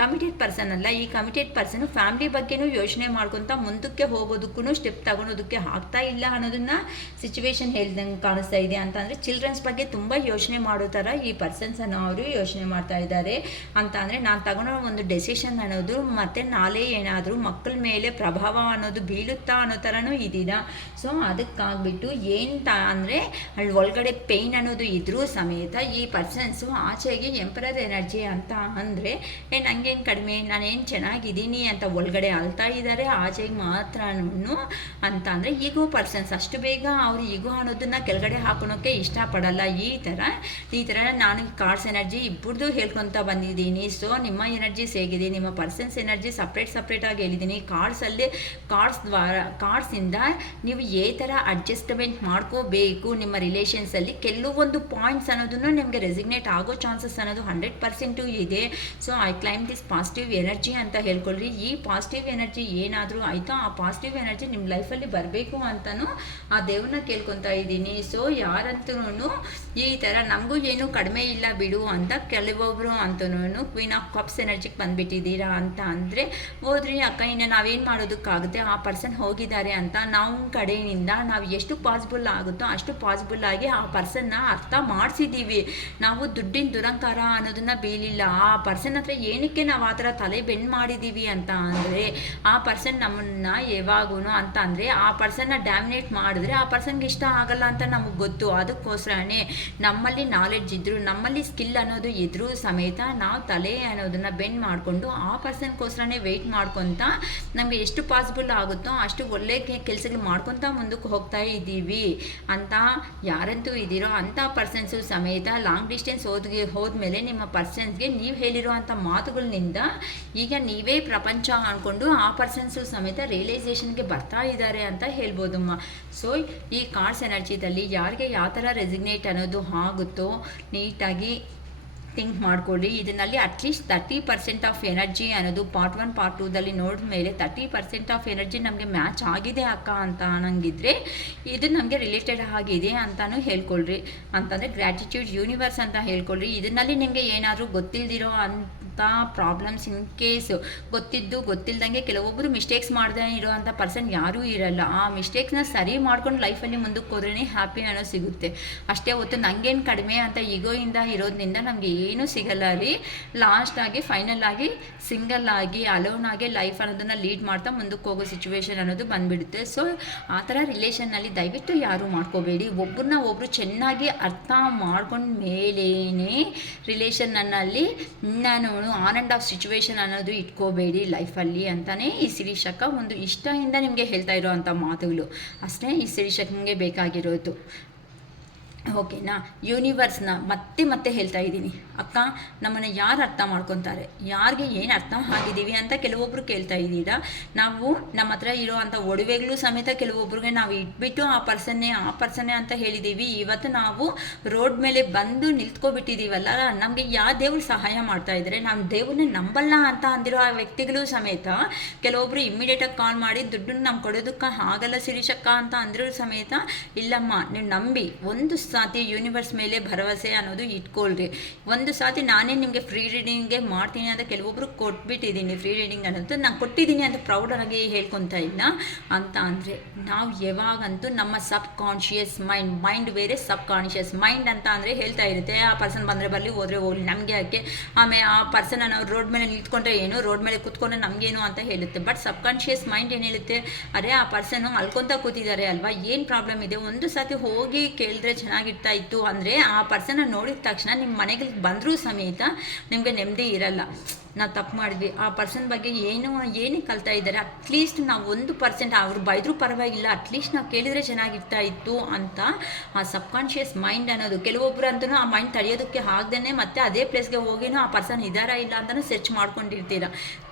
ಕಮಿಟೆಡ್ ಪರ್ಸನ್ ಅಲ್ಲ, ಈ ಕಮಿಟೆಡ್ ಪರ್ಸನ್ ಫ್ಯಾಮ್ಲಿ ಬಗ್ಗೆನೂ ಯೋಚನೆ ಮಾಡ್ಕೊತ ಮುಂದಕ್ಕೆ ಹೋಗೋದಕ್ಕೂ ಸ್ಟೆಪ್ ತಗೊಳೋದಕ್ಕೆ ಆಗ್ತಾ ಇಲ್ಲ ಅನ್ನೋದನ್ನು ಸಿಚುವೇಶನ್ ಹೇಳ್ದಂಗೆ ಕಾಣಿಸ್ತಾ ಇದೆ. ಅಂತ ಅಂದರೆ ಚಿಲ್ಡ್ರನ್ಸ್ ಬಗ್ಗೆ ತುಂಬ ಯೋಚನೆ ಮಾಡೋ ಥರ ಈ ಪರ್ಸನ್ಸ್ ಅನ್ನೋ ಅವರು ಯೋಚನೆ ಮಾಡ್ತಾ ಇದ್ದಾರೆ. ಅಂತ ಅಂದರೆ ನಾನು ತಗೊಳ್ಳೋ ಒಂದು ಡೆಸಿಷನ್ ಅನ್ನೋದು ಮತ್ತು ಮತ್ತು ನಾಳೆ ಏನಾದರೂ ಮಕ್ಕಳ ಮೇಲೆ ಪ್ರಭಾವ ಅನ್ನೋದು ಬೀಳುತ್ತಾ ಅನ್ನೋ ಥರನೂ ಇದ್ದೀರಾ. ಸೊ ಅದಕ್ಕಾಗ್ಬಿಟ್ಟು ಏನು ಅಂದರೆ ಅಲ್ಲಿ ಒಳಗಡೆ ಪೇಯ್ನ್ ಅನ್ನೋದು ಇದ್ರೂ ಸಮೇತ ಈ ಪರ್ಸನ್ಸು ಆಚೆಗೆ ಎಂಪರರ್ ಎನರ್ಜಿ ಅಂತ ಅಂದರೆ ನನಗೇನು ಕಡಿಮೆ, ನಾನೇನು ಚೆನ್ನಾಗಿದ್ದೀನಿ ಅಂತ ಒಳಗಡೆ ಅಳ್ತಾ ಇದ್ದಾರೆ, ಆಚೆಗೆ ಮಾತ್ರನೂ ಅಂತ ಅಂದರೆ ಈಗೋ ಪರ್ಸನ್ಸ್ ಅಷ್ಟು ಬೇಗ ಅವ್ರು ಈಗೋ ಅನ್ನೋದನ್ನು ಕೆಳಗಡೆ ಹಾಕೋಣಕ್ಕೆ ಇಷ್ಟಪಡಲ್ಲ. ಈ ಥರ ನಾನು ಕಾರ್ಡ್ಸ್ ಎನರ್ಜಿ ಇಬ್ಬರದು ಹೇಳ್ಕೊತ ಬಂದಿದ್ದೀನಿ. ಸೊ ನಿಮ್ಮ ಎನರ್ಜೀಸ್ ಹೇಗಿದೆ, ನಿಮ್ಮ ಪರ್ಸನ್ಸ್ ಎನರ್ಜಿ ಸಪ್ರೇಟಾಗಿ ಹೇಳಿದ್ದೀನಿ. ಕಾರ್ಡ್ಸಿಂದ ನೀವು ಈ ಥರ ಅಡ್ಜಸ್ಟ್ಮೆಂಟ್ ಮಾಡ್ಕೋಬೇಕು ನಿಮ್ಮ ರಿಲೇಷನ್ಸಲ್ಲಿ. ಕೆಲವೊಂದು ಪಾಯಿಂಟ್ಸ್ ಅನ್ನೋದನ್ನು ನಿಮಗೆ ರೆಸಿಗ್ನೇಟ್ ಆಗೋ ಚಾನ್ಸಸ್ ಅನ್ನೋದು 100% ಇದೆ. So I claim this positive energy ಅಂತ ಹೇಳ್ಕೊಳ್ರಿ. ಈ ಪಾಸಿಟಿವ್ ಎನರ್ಜಿ ಏನಾದರೂ ಆಯಿತು, ಆ ಪಾಸಿಟಿವ್ ಎನರ್ಜಿ ನಿಮ್ಮ ಲೈಫಲ್ಲಿ ಬರಬೇಕು ಅಂತಲೂ ಆ ದೇವ್ರನ್ನ ಕೇಳ್ಕೊತಾ ಇದ್ದೀನಿ. ಸೊ ಯಾರಂತೂ ಈ ಥರ ನಮಗೂ ಏನೂ ಕಡಿಮೆ ಇಲ್ಲ ಬಿಡು ಅಂತ ಕೆಲವೊಬ್ಬರು ಅಂತನೂ ಕ್ವೀನ್ ಆಫ್ ಕಪ್ಸ್ ಎನರ್ಜಿಗೆ ಬಂದುಬಿಟ್ಟಿದ್ದೀರಾ ಅಂತ ಅಂದರೆ ಹೋದ್ರಿ ಅಕ್ಕ, ಇನ್ನು ನಾವೇನು ಮಾಡೋದಕ್ಕಾಗುತ್ತೆ, ಆ ಪರ್ಸನ್ ಹೋಗಿದ್ದಾರೆ ಅಂತ ನಾವು ಕಡೆಯಿಂದ ನಾವು ಎಷ್ಟು ಪಾಸಿಬಲ್ ಆಗುತ್ತೋ ಅಷ್ಟು ಪಾಸಿಬಲ್ ಆಗಿ ಆ ಪರ್ಸನ್ನ ಅರ್ಥ ಮಾಡಿಸಿದ್ದೀವಿ. ನಾವು ದುಡ್ಡಿನ ದುರಂಕಾರ ಅನ್ನೋದನ್ನು ಬೀಳಿಲ್ಲ. ಆ ಪರ್ಸನ್ ಹತ್ರ ಏನಕ್ಕೆ ನಾವು ಆ ಥರ ತಲೆ ಬೆಂಡ್ ಮಾಡಿದ್ದೀವಿ ಅಂತ ಅಂದರೆ ಆ ಪರ್ಸನ್ ನಮ್ಮನ್ನು ಯಾವಾಗೂ ಅಂತ ಅಂದರೆ ಆ ಪರ್ಸನ್ನ ಡ್ಯಾಮಿನೇಟ್ ಮಾಡಿದ್ರೆ ಆ ಪರ್ಸನ್ಗೆ ಇಷ್ಟ ಆಗಲ್ಲ ಅಂತ ನಮಗೆ ಗೊತ್ತು. ಅದಕ್ಕೋಸ್ಕರನೇ ನಮ್ಮಲ್ಲಿ ನಾಲೆಡ್ಜ್ ಇದ್ದರೂ ನಮ್ಮಲ್ಲಿ ಸ್ಕಿಲ್ ಅನ್ನೋದು ಇದ್ರೂ ಸಮೇತ ನಾವು ತಲೆ ಅನ್ನೋದನ್ನು ಬೆಂಡ್ ಮಾಡಿಕೊಂಡು ಆ ಪರ್ಸನ್ಗೋಸ್ಕರನೇ ವೆಯ್ಟ್ ಮಾಡ್ಕೊತ ನಮಗೆ ಎಷ್ಟು ಪಾಸಿಬಲ್ ಆಗುತ್ತೋ ಅಷ್ಟು ಒಳ್ಳೆ ಕೆಲಸಗಳು ಮಾಡ್ಕೊತ ಮುಂದಕ್ಕೆ ಹೋಗ್ತಾ ಇದ್ದೀವಿ ಅಂತ ಯಾರಂತೂ ಇದ್ದೀರೋ ಅಂಥ ಪರ್ಸನ್ಸು ಸಮೇತ ಲಾಂಗ್ ಡಿಸ್ಟೆನ್ಸ್ ಹೋದ್ಮೇಲೆ ನಿಮ್ಮ ಪರ್ಸನ್ಸ್ಗೆ ನೀವು ಹೇಳಿರೋ ಅಂಥ ಮಾತುಗಳಿಂದ ಈಗ ನೀವೇ ಪ್ರಪಂಚ ಅಂದ್ಕೊಂಡು ಆ ಪರ್ಸನ್ಸು ಸಮೇತ ರಿಯಲೈಸೇಷನ್ಗೆ ಬರ್ತಾ ಇದ್ದಾರೆ ಅಂತ ಹೇಳ್ಬೋದಮ್ಮ. ಸೊ ಈ ಕಾರ್ಡ್ಸ್ ಎನರ್ಜಿದಲ್ಲಿ ಯಾರಿಗೆ ಯಾವ ಥರ ರೆಸಿಗ್ನೇಟ್ ಅನ್ನೋದು ಆಗುತ್ತೋ ನೀಟಾಗಿ ಥಿಂಕ್ ಮಾಡ್ಕೊಳ್ಳಿ. ಇದರಲ್ಲಿ ಅಟ್ಲೀಸ್ಟ್ 30% ಆಫ್ ಎನರ್ಜಿ ಅನ್ನೋದು ಪಾರ್ಟ್ 1 ಪಾರ್ಟ್ 2ದಲ್ಲಿ ನೋಡಿದ ಮೇಲೆ 30% ಆಫ್ ಎನರ್ಜಿ ನಮಗೆ ಮ್ಯಾಚ್ ಆಗಿದೆ ಅಕ್ಕ ಅಂತ ಅನ್ನಂಗಿದ್ರೆ ಇದು ನಮಗೆ ರಿಲೇಟೆಡ್ ಆಗಿದೆ ಅಂತಲೂ ಹೇಳ್ಕೊಳ್ರಿ. ಅಂತಂದರೆ ಗ್ರ್ಯಾಟಿಟ್ಯೂಡ್ ಯೂನಿವರ್ಸ್ ಅಂತ ಹೇಳ್ಕೊಳ್ರಿ. ಇದರಲ್ಲಿ ನಿಮಗೆ ಏನಾದರೂ ಗೊತ್ತಿಲ್ದಿರೋ ಅಂತ ಪ್ರಾಬ್ಲಮ್ಸ್ ಇನ್ ಕೇಸ್ ಗೊತ್ತಿಲ್ದಂಗೆ ಕೆಲವೊಬ್ಬರು ಮಿಸ್ಟೇಕ್ಸ್ ಮಾಡದೇ ಇರೋವಂಥ ಪರ್ಸನ್ ಯಾರೂ ಇರಲ್ಲ. ಆ ಮಿಸ್ಟೇಕ್ಸ್ನ ಸರಿ ಮಾಡ್ಕೊಂಡು ಲೈಫಲ್ಲಿ ಮುಂದಕ್ಕೆ ಹೋದ್ರೇ ಹ್ಯಾಪಿ ಅನ್ನೋ ಸಿಗುತ್ತೆ. ಅಷ್ಟೇ ಹೊತ್ತು ನನಗೇನು ಕಡಿಮೆ ಅಂತ ಈಗೋಯಿಂದ ಇರೋದ್ರಿಂದ ನಮಗೆ ಏನೂ ಸಿಗಲ್ಲ ರೀ. ಲಾಸ್ಟಾಗಿ ಫೈನಲ್ ಆಗಿ ಸಿಂಗಲ್ ಆಗಿ ಅಲೋನ್ ಆಗಿ ಲೈಫ್ ಅನ್ನೋದನ್ನು ಲೀಡ್ ಮಾಡ್ತಾ ಮುಂದಕ್ಕೆ ಹೋಗೋ ಸಿಚುವೇಶನ್ ಅನ್ನೋದು ಬಂದುಬಿಡುತ್ತೆ. ಸೊ ಆ ಥರ ರಿಲೇಷನ್ನಲ್ಲಿ ದಯವಿಟ್ಟು ಯಾರೂ ಮಾಡ್ಕೋಬೇಡಿ. ಒಬ್ಬರನ್ನ ಒಬ್ಬರು ಚೆನ್ನಾಗಿ ಅರ್ಥ ಮಾಡ್ಕೊಂಡ ಮೇಲೇ ರಿಲೇಷನ್ನಲ್ಲಿ ನಾನು ಆನ್ ಆ್ಯಂಡ್ ಆಫ್ ಸಿಚುವೇಶನ್ ಅನ್ನೋದು ಇಟ್ಕೋಬೇಡಿ ಲೈಫಲ್ಲಿ ಅಂತಲೇ ಈ ಶಿರೀಷಕ್ಕ ಒಂದು ಇಷ್ಟದಿಂದ ನಿಮಗೆ ಹೇಳ್ತಾ ಇರೋ ಅಂಥ ಮಾತುಗಳು ಅಷ್ಟೇ ಈ ಶಿರೀಷಕ್ಕಂಗೆ ಬೇಕಾಗಿರೋದು. ಓಕೆನಾ? ಯೂನಿವರ್ಸ್ನ ಮತ್ತೆ ಹೇಳ್ತಾ ಇದ್ದೀನಿ ಅಕ್ಕ, ನಮ್ಮನ್ನು ಯಾರು ಅರ್ಥ ಮಾಡ್ಕೊತಾರೆ, ಯಾರಿಗೆ ಏನು ಅರ್ಥ ಆಗಿದ್ದೀವಿ ಅಂತ ಕೆಲವೊಬ್ಬರು ಕೇಳ್ತಾ ಇದ್ದೀರಾ. ನಾವು ನಮ್ಮ ಹತ್ರ ಇರೋ ಅಂಥ ಒಡವೆಗಳು ಸಮೇತ ಕೆಲವೊಬ್ರಿಗೆ ನಾವು ಇಟ್ಬಿಟ್ಟು ಆ ಪರ್ಸನ್ನೇ ಅಂತ ಹೇಳಿದ್ದೀವಿ. ಇವತ್ತು ನಾವು ರೋಡ್ ಮೇಲೆ ಬಂದು ನಿಂತ್ಕೊಬಿಟ್ಟಿದ್ದೀವಲ್ಲ, ನಮಗೆ ಯಾವ ದೇವ್ರು ಸಹಾಯ ಮಾಡ್ತಾ ಇದ್ದಾರೆ, ನಾವು ದೇವ್ರನ್ನ ನಂಬಲ್ಲ ಅಂತ ಅಂದಿರೋ ಆ ವ್ಯಕ್ತಿಗಳು ಸಮೇತ ಕೆಲವೊಬ್ಬರು ಇಮ್ಮಿಡಿಯೇಟಾಗಿ ಕಾಲ್ ಮಾಡಿ ದುಡ್ಡನ್ನು ನಮ್ಗೆ ಕೊಡೋದಕ್ಕೆ ಆಗಲ್ಲ ಶಿರೀಷಕ್ಕ ಅಂತ ಅಂದ್ರೂ ಸಮೇತ ಇಲ್ಲಮ್ಮ ನೀವು ನಂಬಿ ಒಂದು ಸಾತಿ ಯೂನಿವರ್ಸ್ ಮೇಲೆ ಭರವಸೆ ಅನ್ನೋದು ಇಟ್ಕೊಳ್ರಿ. ಒಂದು ಸಾತಿ ನಾನೇ ನಿಮಗೆ ಫ್ರೀ ರೀಡಿಂಗ್ಗೆ ಮಾಡ್ತೀನಿ ಅಂತ ಕೆಲವೊಬ್ರು ಕೊಟ್ಬಿಟ್ಟಿದ್ದೀನಿ. ಫ್ರೀ ರೀಡಿಂಗ್ ಅನ್ನೋದು ನಾನು ಕೊಟ್ಟಿದ್ದೀನಿ ಅಂತ ಪ್ರೌಡಾಗಿ ಹೇಳ್ಕೊತಾ ಇಲ್ಲ ಅಂತ ಅಂದರೆ ನಾವು ಯಾವಾಗಂತೂ ನಮ್ಮ ಸಬ್ ಕಾನ್ಷಿಯಸ್ ಮೈಂಡ್ ಬೇರೆ ಸಬ್ ಕಾನ್ಷಿಯಸ್ ಮೈಂಡ್ ಅಂತ ಅಂದರೆ ಹೇಳ್ತಾ ಇರುತ್ತೆ ಆ ಪರ್ಸನ್ ಬಂದರೆ ಬರಲಿ ಹೋದರೆ ಹೋಗಲಿ ನಮಗೆ ಯಾಕೆ, ಆಮೇಲೆ ಆ ಪರ್ಸನ್ ನಾವು ರೋಡ್ ಮೇಲೆ ನಿಂತ್ಕೊಂಡ್ರೆ ಏನು, ರೋಡ್ ಮೇಲೆ ಕೂತ್ಕೊಂಡ್ರೆ ನಮಗೇನು ಅಂತ ಹೇಳುತ್ತೆ. ಬಟ್ ಸಬ್ ಕಾನ್ಷಿಯಸ್ ಮೈಂಡ್ ಏನು ಹೇಳುತ್ತೆ, ಅರೆ ಆ ಪರ್ಸನ್ನು ಅಲ್ಕೊತ ಕೂತಿದ್ದಾರೆ ಅಲ್ವಾ, ಏನು ಪ್ರಾಬ್ಲಮ್ ಇದೆ, ಒಂದು ಸಾತಿ ಹೋಗಿ ಕೇಳಿದ್ರೆ ಚೆನ್ನಾಗಿರ್ತಾ ಇತ್ತು ಅಂದರೆ ಆ ಪರ್ಸನ್ನ ನೋಡಿದ ತಕ್ಷಣ ನಿಮ್ಮ ಮನೆಗೆ ಬಂದರೂ ಸಮೇತ ನಿಮಗೆ ನೆಮ್ಮದಿ ಇರಲ್ಲ. ನಾವು ತಪ್ಪು ಮಾಡಿದ್ವಿ, ಆ ಪರ್ಸನ್ ಬಗ್ಗೆ ಏನಕ್ಕೆ ಕಲ್ತಾ ಇದ್ದಾರೆ, ಅಟ್ಲೀಸ್ಟ್ ನಾವು 1% ಅವ್ರು ಬೈದರೂ ಪರವಾಗಿಲ್ಲ, ಅಟ್ಲೀಸ್ಟ್ ನಾವು ಕೇಳಿದರೆ ಚೆನ್ನಾಗಿರ್ತಾ ಇತ್ತು ಅಂತ ಆ ಸಬ್ಕಾನ್ಷಿಯಸ್ ಮೈಂಡ್ ಅನ್ನೋದು ಕೆಲವೊಬ್ಬರು ಅಂತಲೂ ಆ ಮೈಂಡ್ ತಡೆಯೋದಕ್ಕೆ ಆಗದೇ ಮತ್ತೆ ಅದೇ ಪ್ಲೇಸ್ಗೆ ಹೋಗಿನೂ ಆ ಪರ್ಸನ್ ಇದ್ದಾರಾ ಇಲ್ಲ ಅಂತಲೂ ಸರ್ಚ್ ಮಾಡ್ಕೊಂಡಿರ್ತೀರ,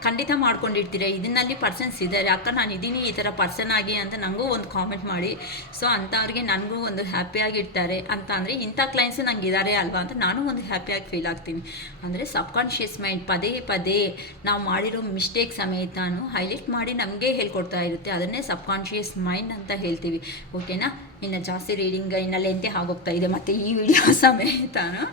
ಖಂಡಿತ ಮಾಡ್ಕೊಂಡಿರ್ತೀರ. ಇದನ್ನಲ್ಲಿ ಪರ್ಸನ್ಸ್ ಇದ್ದಾರೆ ಅಕ್ಕ, ನಾನು ಇದ್ದೀನಿ ಈ ಥರ ಪರ್ಸನ್ ಆಗಿ ಅಂತ ನನಗೂ ಒಂದು ಕಾಮೆಂಟ್ ಮಾಡಿ. ಸೊ ಅಂಥವ್ರಿಗೆ ನನಗೂ ಒಂದು ಹ್ಯಾಪಿಯಾಗಿರ್ತಾರೆ ಅಂತ ಅಂದರೆ ಇಂಥ ಕ್ಲೈಂಟ್ಸು ನಂಗೆ ಇದ್ದಾರೆ ಅಲ್ವಾ ಅಂತ ನಾನು ಒಂದು ಹ್ಯಾಪಿಯಾಗಿ ಫೀಲ್ ಆಗ್ತೀನಿ. ಅಂದರೆ ಸಬ್ಕಾನ್ಷಿಯಸ್ ಮೈಂಡ್ ಪದೇ ನಾವು ಮಾಡಿರೋ ಮಿಸ್ಟೇಕ್ ಸಮೇತನೂ ಹೈಲೈಟ್ ಮಾಡಿ ನಮಗೆ ಹೇಳ್ಕೊಡ್ತಾ ಇರುತ್ತೆ. ಅದನ್ನೇ ಸಬ್ಕಾನ್ಷಿಯಸ್ ಮೈಂಡ್ ಅಂತ ಹೇಳ್ತೀವಿ. ಓಕೆನಾ? ಇನ್ನು ಜಾಸ್ತಿ ರೀಡಿಂಗ್ ಇನ್ನು ಲೆಂತೆ ಆಗೋಗ್ತಾ ಇದೆ ಮತ್ತು ಈ ವಿಡಿಯೋ ಸಮೇತನೂ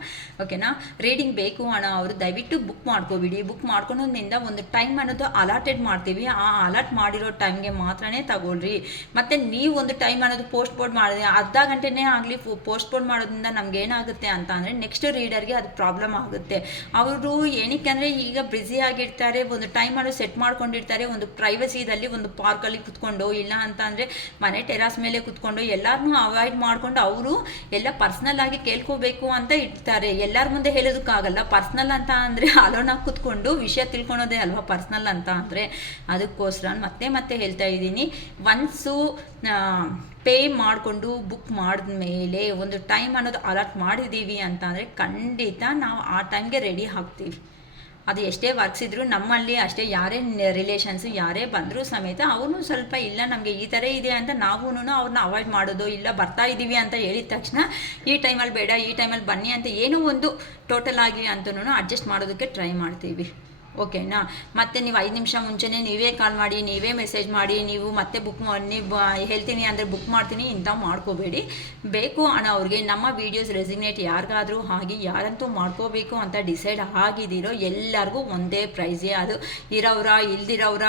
ಓಕೆನಾ. ರೀಡಿಂಗ್ ಬೇಕು ಅಣ್ಣ ಅವರು ದಯವಿಟ್ಟು ಬುಕ್ ಮಾಡ್ಕೋಬಿಡಿ. ಬುಕ್ ಮಾಡ್ಕೊಳೋದ್ರಿಂದ ಒಂದು ಟೈಮ್ ಅನ್ನೋದು ಅಲಾಟೆಡ್ ಮಾಡ್ತೀವಿ, ಆ ಅಲಾಟ್ ಮಾಡಿರೋ ಟೈಮ್ಗೆ ಮಾತ್ರನೇ ತಗೊಳ್ರಿ. ಮತ್ತು ನೀವು ಒಂದು ಟೈಮ್ ಅನ್ನೋದು ಪೋಸ್ಟ್ಪೋನ್ ಮಾಡಿದ್ರೆ ಅರ್ಧ ಗಂಟೆನೇ ಆಗಲಿ ಪೋಸ್ಟ್ಪೋನ್ ಮಾಡೋದ್ರಿಂದ ನಮ್ಗೆ ಏನಾಗುತ್ತೆ ಅಂತ ಅಂದರೆ ನೆಕ್ಸ್ಟ್ ರೀಡರ್ಗೆ ಅದು ಪ್ರಾಬ್ಲಮ್ ಆಗುತ್ತೆ. ಅವರು ಏನಕ್ಕೆ ಅಂದರೆ ಈಗ ಬ್ಯುಸಿ ಆಗಿರ್ತಾರೆ, ಒಂದು ಟೈಮ್ ಅನ್ನೋದು ಸೆಟ್ ಮಾಡ್ಕೊಂಡಿರ್ತಾರೆ, ಒಂದು ಪ್ರೈವಸಿದಲ್ಲಿ ಒಂದು ಪಾರ್ಕಲ್ಲಿ ಕುತ್ಕೊಂಡು ಇಲ್ಲ ಅಂತ ಅಂದರೆ ಮನೆ ಟೆರಾಸ್ ಮೇಲೆ ಕುತ್ಕೊಂಡು ಎಲ್ಲರನ್ನೂ ಅವಾಯ್ಡ್ ಮಾಡ್ಕೊಂಡು ಅವರು ಎಲ್ಲ ಪರ್ಸ್ನಲ್ ಆಗಿ ಕೇಳ್ಕೋಬೇಕು ಅಂತ ಇರ್ತಾರೆ. ಎಲ್ಲರ ಮುಂದೆ ಹೇಳೋದಕ್ಕಾಗಲ್ಲ. ಪರ್ಸ್ನಲ್ ಅಂತ ಅಂದರೆ ಅಲೋನಾಗಿ ಕುತ್ಕೊಂಡು ವಿಷಯ ತಿಳ್ಕೊಳೋದೇ ಅಲ್ವಾ ಪರ್ಸ್ನಲ್ ಅಂತ ಅಂದರೆ. ಅದಕ್ಕೋಸ್ಕರ ಮತ್ತೆ ಹೇಳ್ತಾ ಇದ್ದೀನಿ, ಒನ್ಸು ಪೇ ಮಾಡಿಕೊಂಡು ಬುಕ್ ಮಾಡಿದ್ಮೇಲೆ ಒಂದು ಟೈಮ್ ಅನ್ನೋದು ಅಲಾಟ್ ಮಾಡಿದ್ದೀವಿ ಅಂತ ಅಂದರೆ ಖಂಡಿತ ನಾವು ಆ ಟೈಮ್ಗೆ ರೆಡಿ ಆಗ್ತೀವಿ. ಅದು ಎಷ್ಟೇ ವರ್ಕ್ಸ್ ಇದ್ದರೂ ನಮ್ಮಲ್ಲಿ ಅಷ್ಟೇ ಯಾರೇ ರಿಲೇಷನ್ಸು ಯಾರೇ ಬಂದರೂ ಸಮೇತ ಅವನು ಸ್ವಲ್ಪ ಇಲ್ಲ ನಮಗೆ ಈ ಥರ ಇದೆ ಅಂತ ನಾವೂ ಅವ್ರನ್ನ ಅವಾಯ್ಡ್ ಮಾಡೋದು, ಇಲ್ಲ ಬರ್ತಾ ಇದ್ದೀವಿ ಅಂತ ಹೇಳಿದ ತಕ್ಷಣ ಈ ಟೈಮಲ್ಲಿ ಬೇಡ ಈ ಟೈಮಲ್ಲಿ ಬನ್ನಿ ಅಂತ ಏನೋ ಒಂದು ಟೋಟಲ್ ಆಗಿ ಅಂತನೂ ಅಡ್ಜಸ್ಟ್ ಮಾಡೋದಕ್ಕೆ ಟ್ರೈ ಮಾಡ್ತೀವಿ. ಓಕೆನಾ. ಮತ್ತು ನೀವು 5 ನಿಮಿಷ ಮುಂಚೆನೇ ನೀವೇ ಕಾಲ್ ಮಾಡಿ, ನೀವೇ ಮೆಸೇಜ್ ಮಾಡಿ, ನೀವು ಮತ್ತೆ ಬುಕ್ ನೀವು ಹೇಳ್ತೀನಿ ಅಂದರೆ ಬುಕ್ ಮಾಡ್ತೀನಿ ಇಂಥ ಮಾಡ್ಕೋಬೇಡಿ. ಬೇಕು ಅಣ್ಣ ಅವ್ರಿಗೆ ನಮ್ಮ ವೀಡಿಯೋಸ್ ರೆಸಿಗ್ನೇಟ್ ಯಾರಿಗಾದರೂ ಹಾಗೆ ಯಾರಂತೂ ಮಾಡ್ಕೋಬೇಕು ಅಂತ ಡಿಸೈಡ್ ಆಗಿದ್ದೀರೋ ಎಲ್ಲರಿಗೂ ಒಂದೇ ಪ್ರೈಸೇ. ಅದು ಇರೋರ ಇಲ್ದಿರೋರ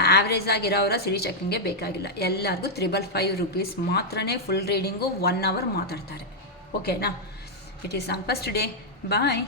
ಆ್ಯಾವ್ರೇಜ್ ಆಗಿರೋರ ಸಿರಿ ಚೆಕ್ಕಿಂಗ್ಗೆ ಬೇಕಾಗಿಲ್ಲ. ಎಲ್ಲರಿಗೂ 555 ರೂಪೀಸ್ ಮಾತ್ರನೇ ಫುಲ್ ರೀಡಿಂಗು 1 hour ಮಾತಾಡ್ತಾರೆ. ಓಕೆನಾ. It is all for today. Bye.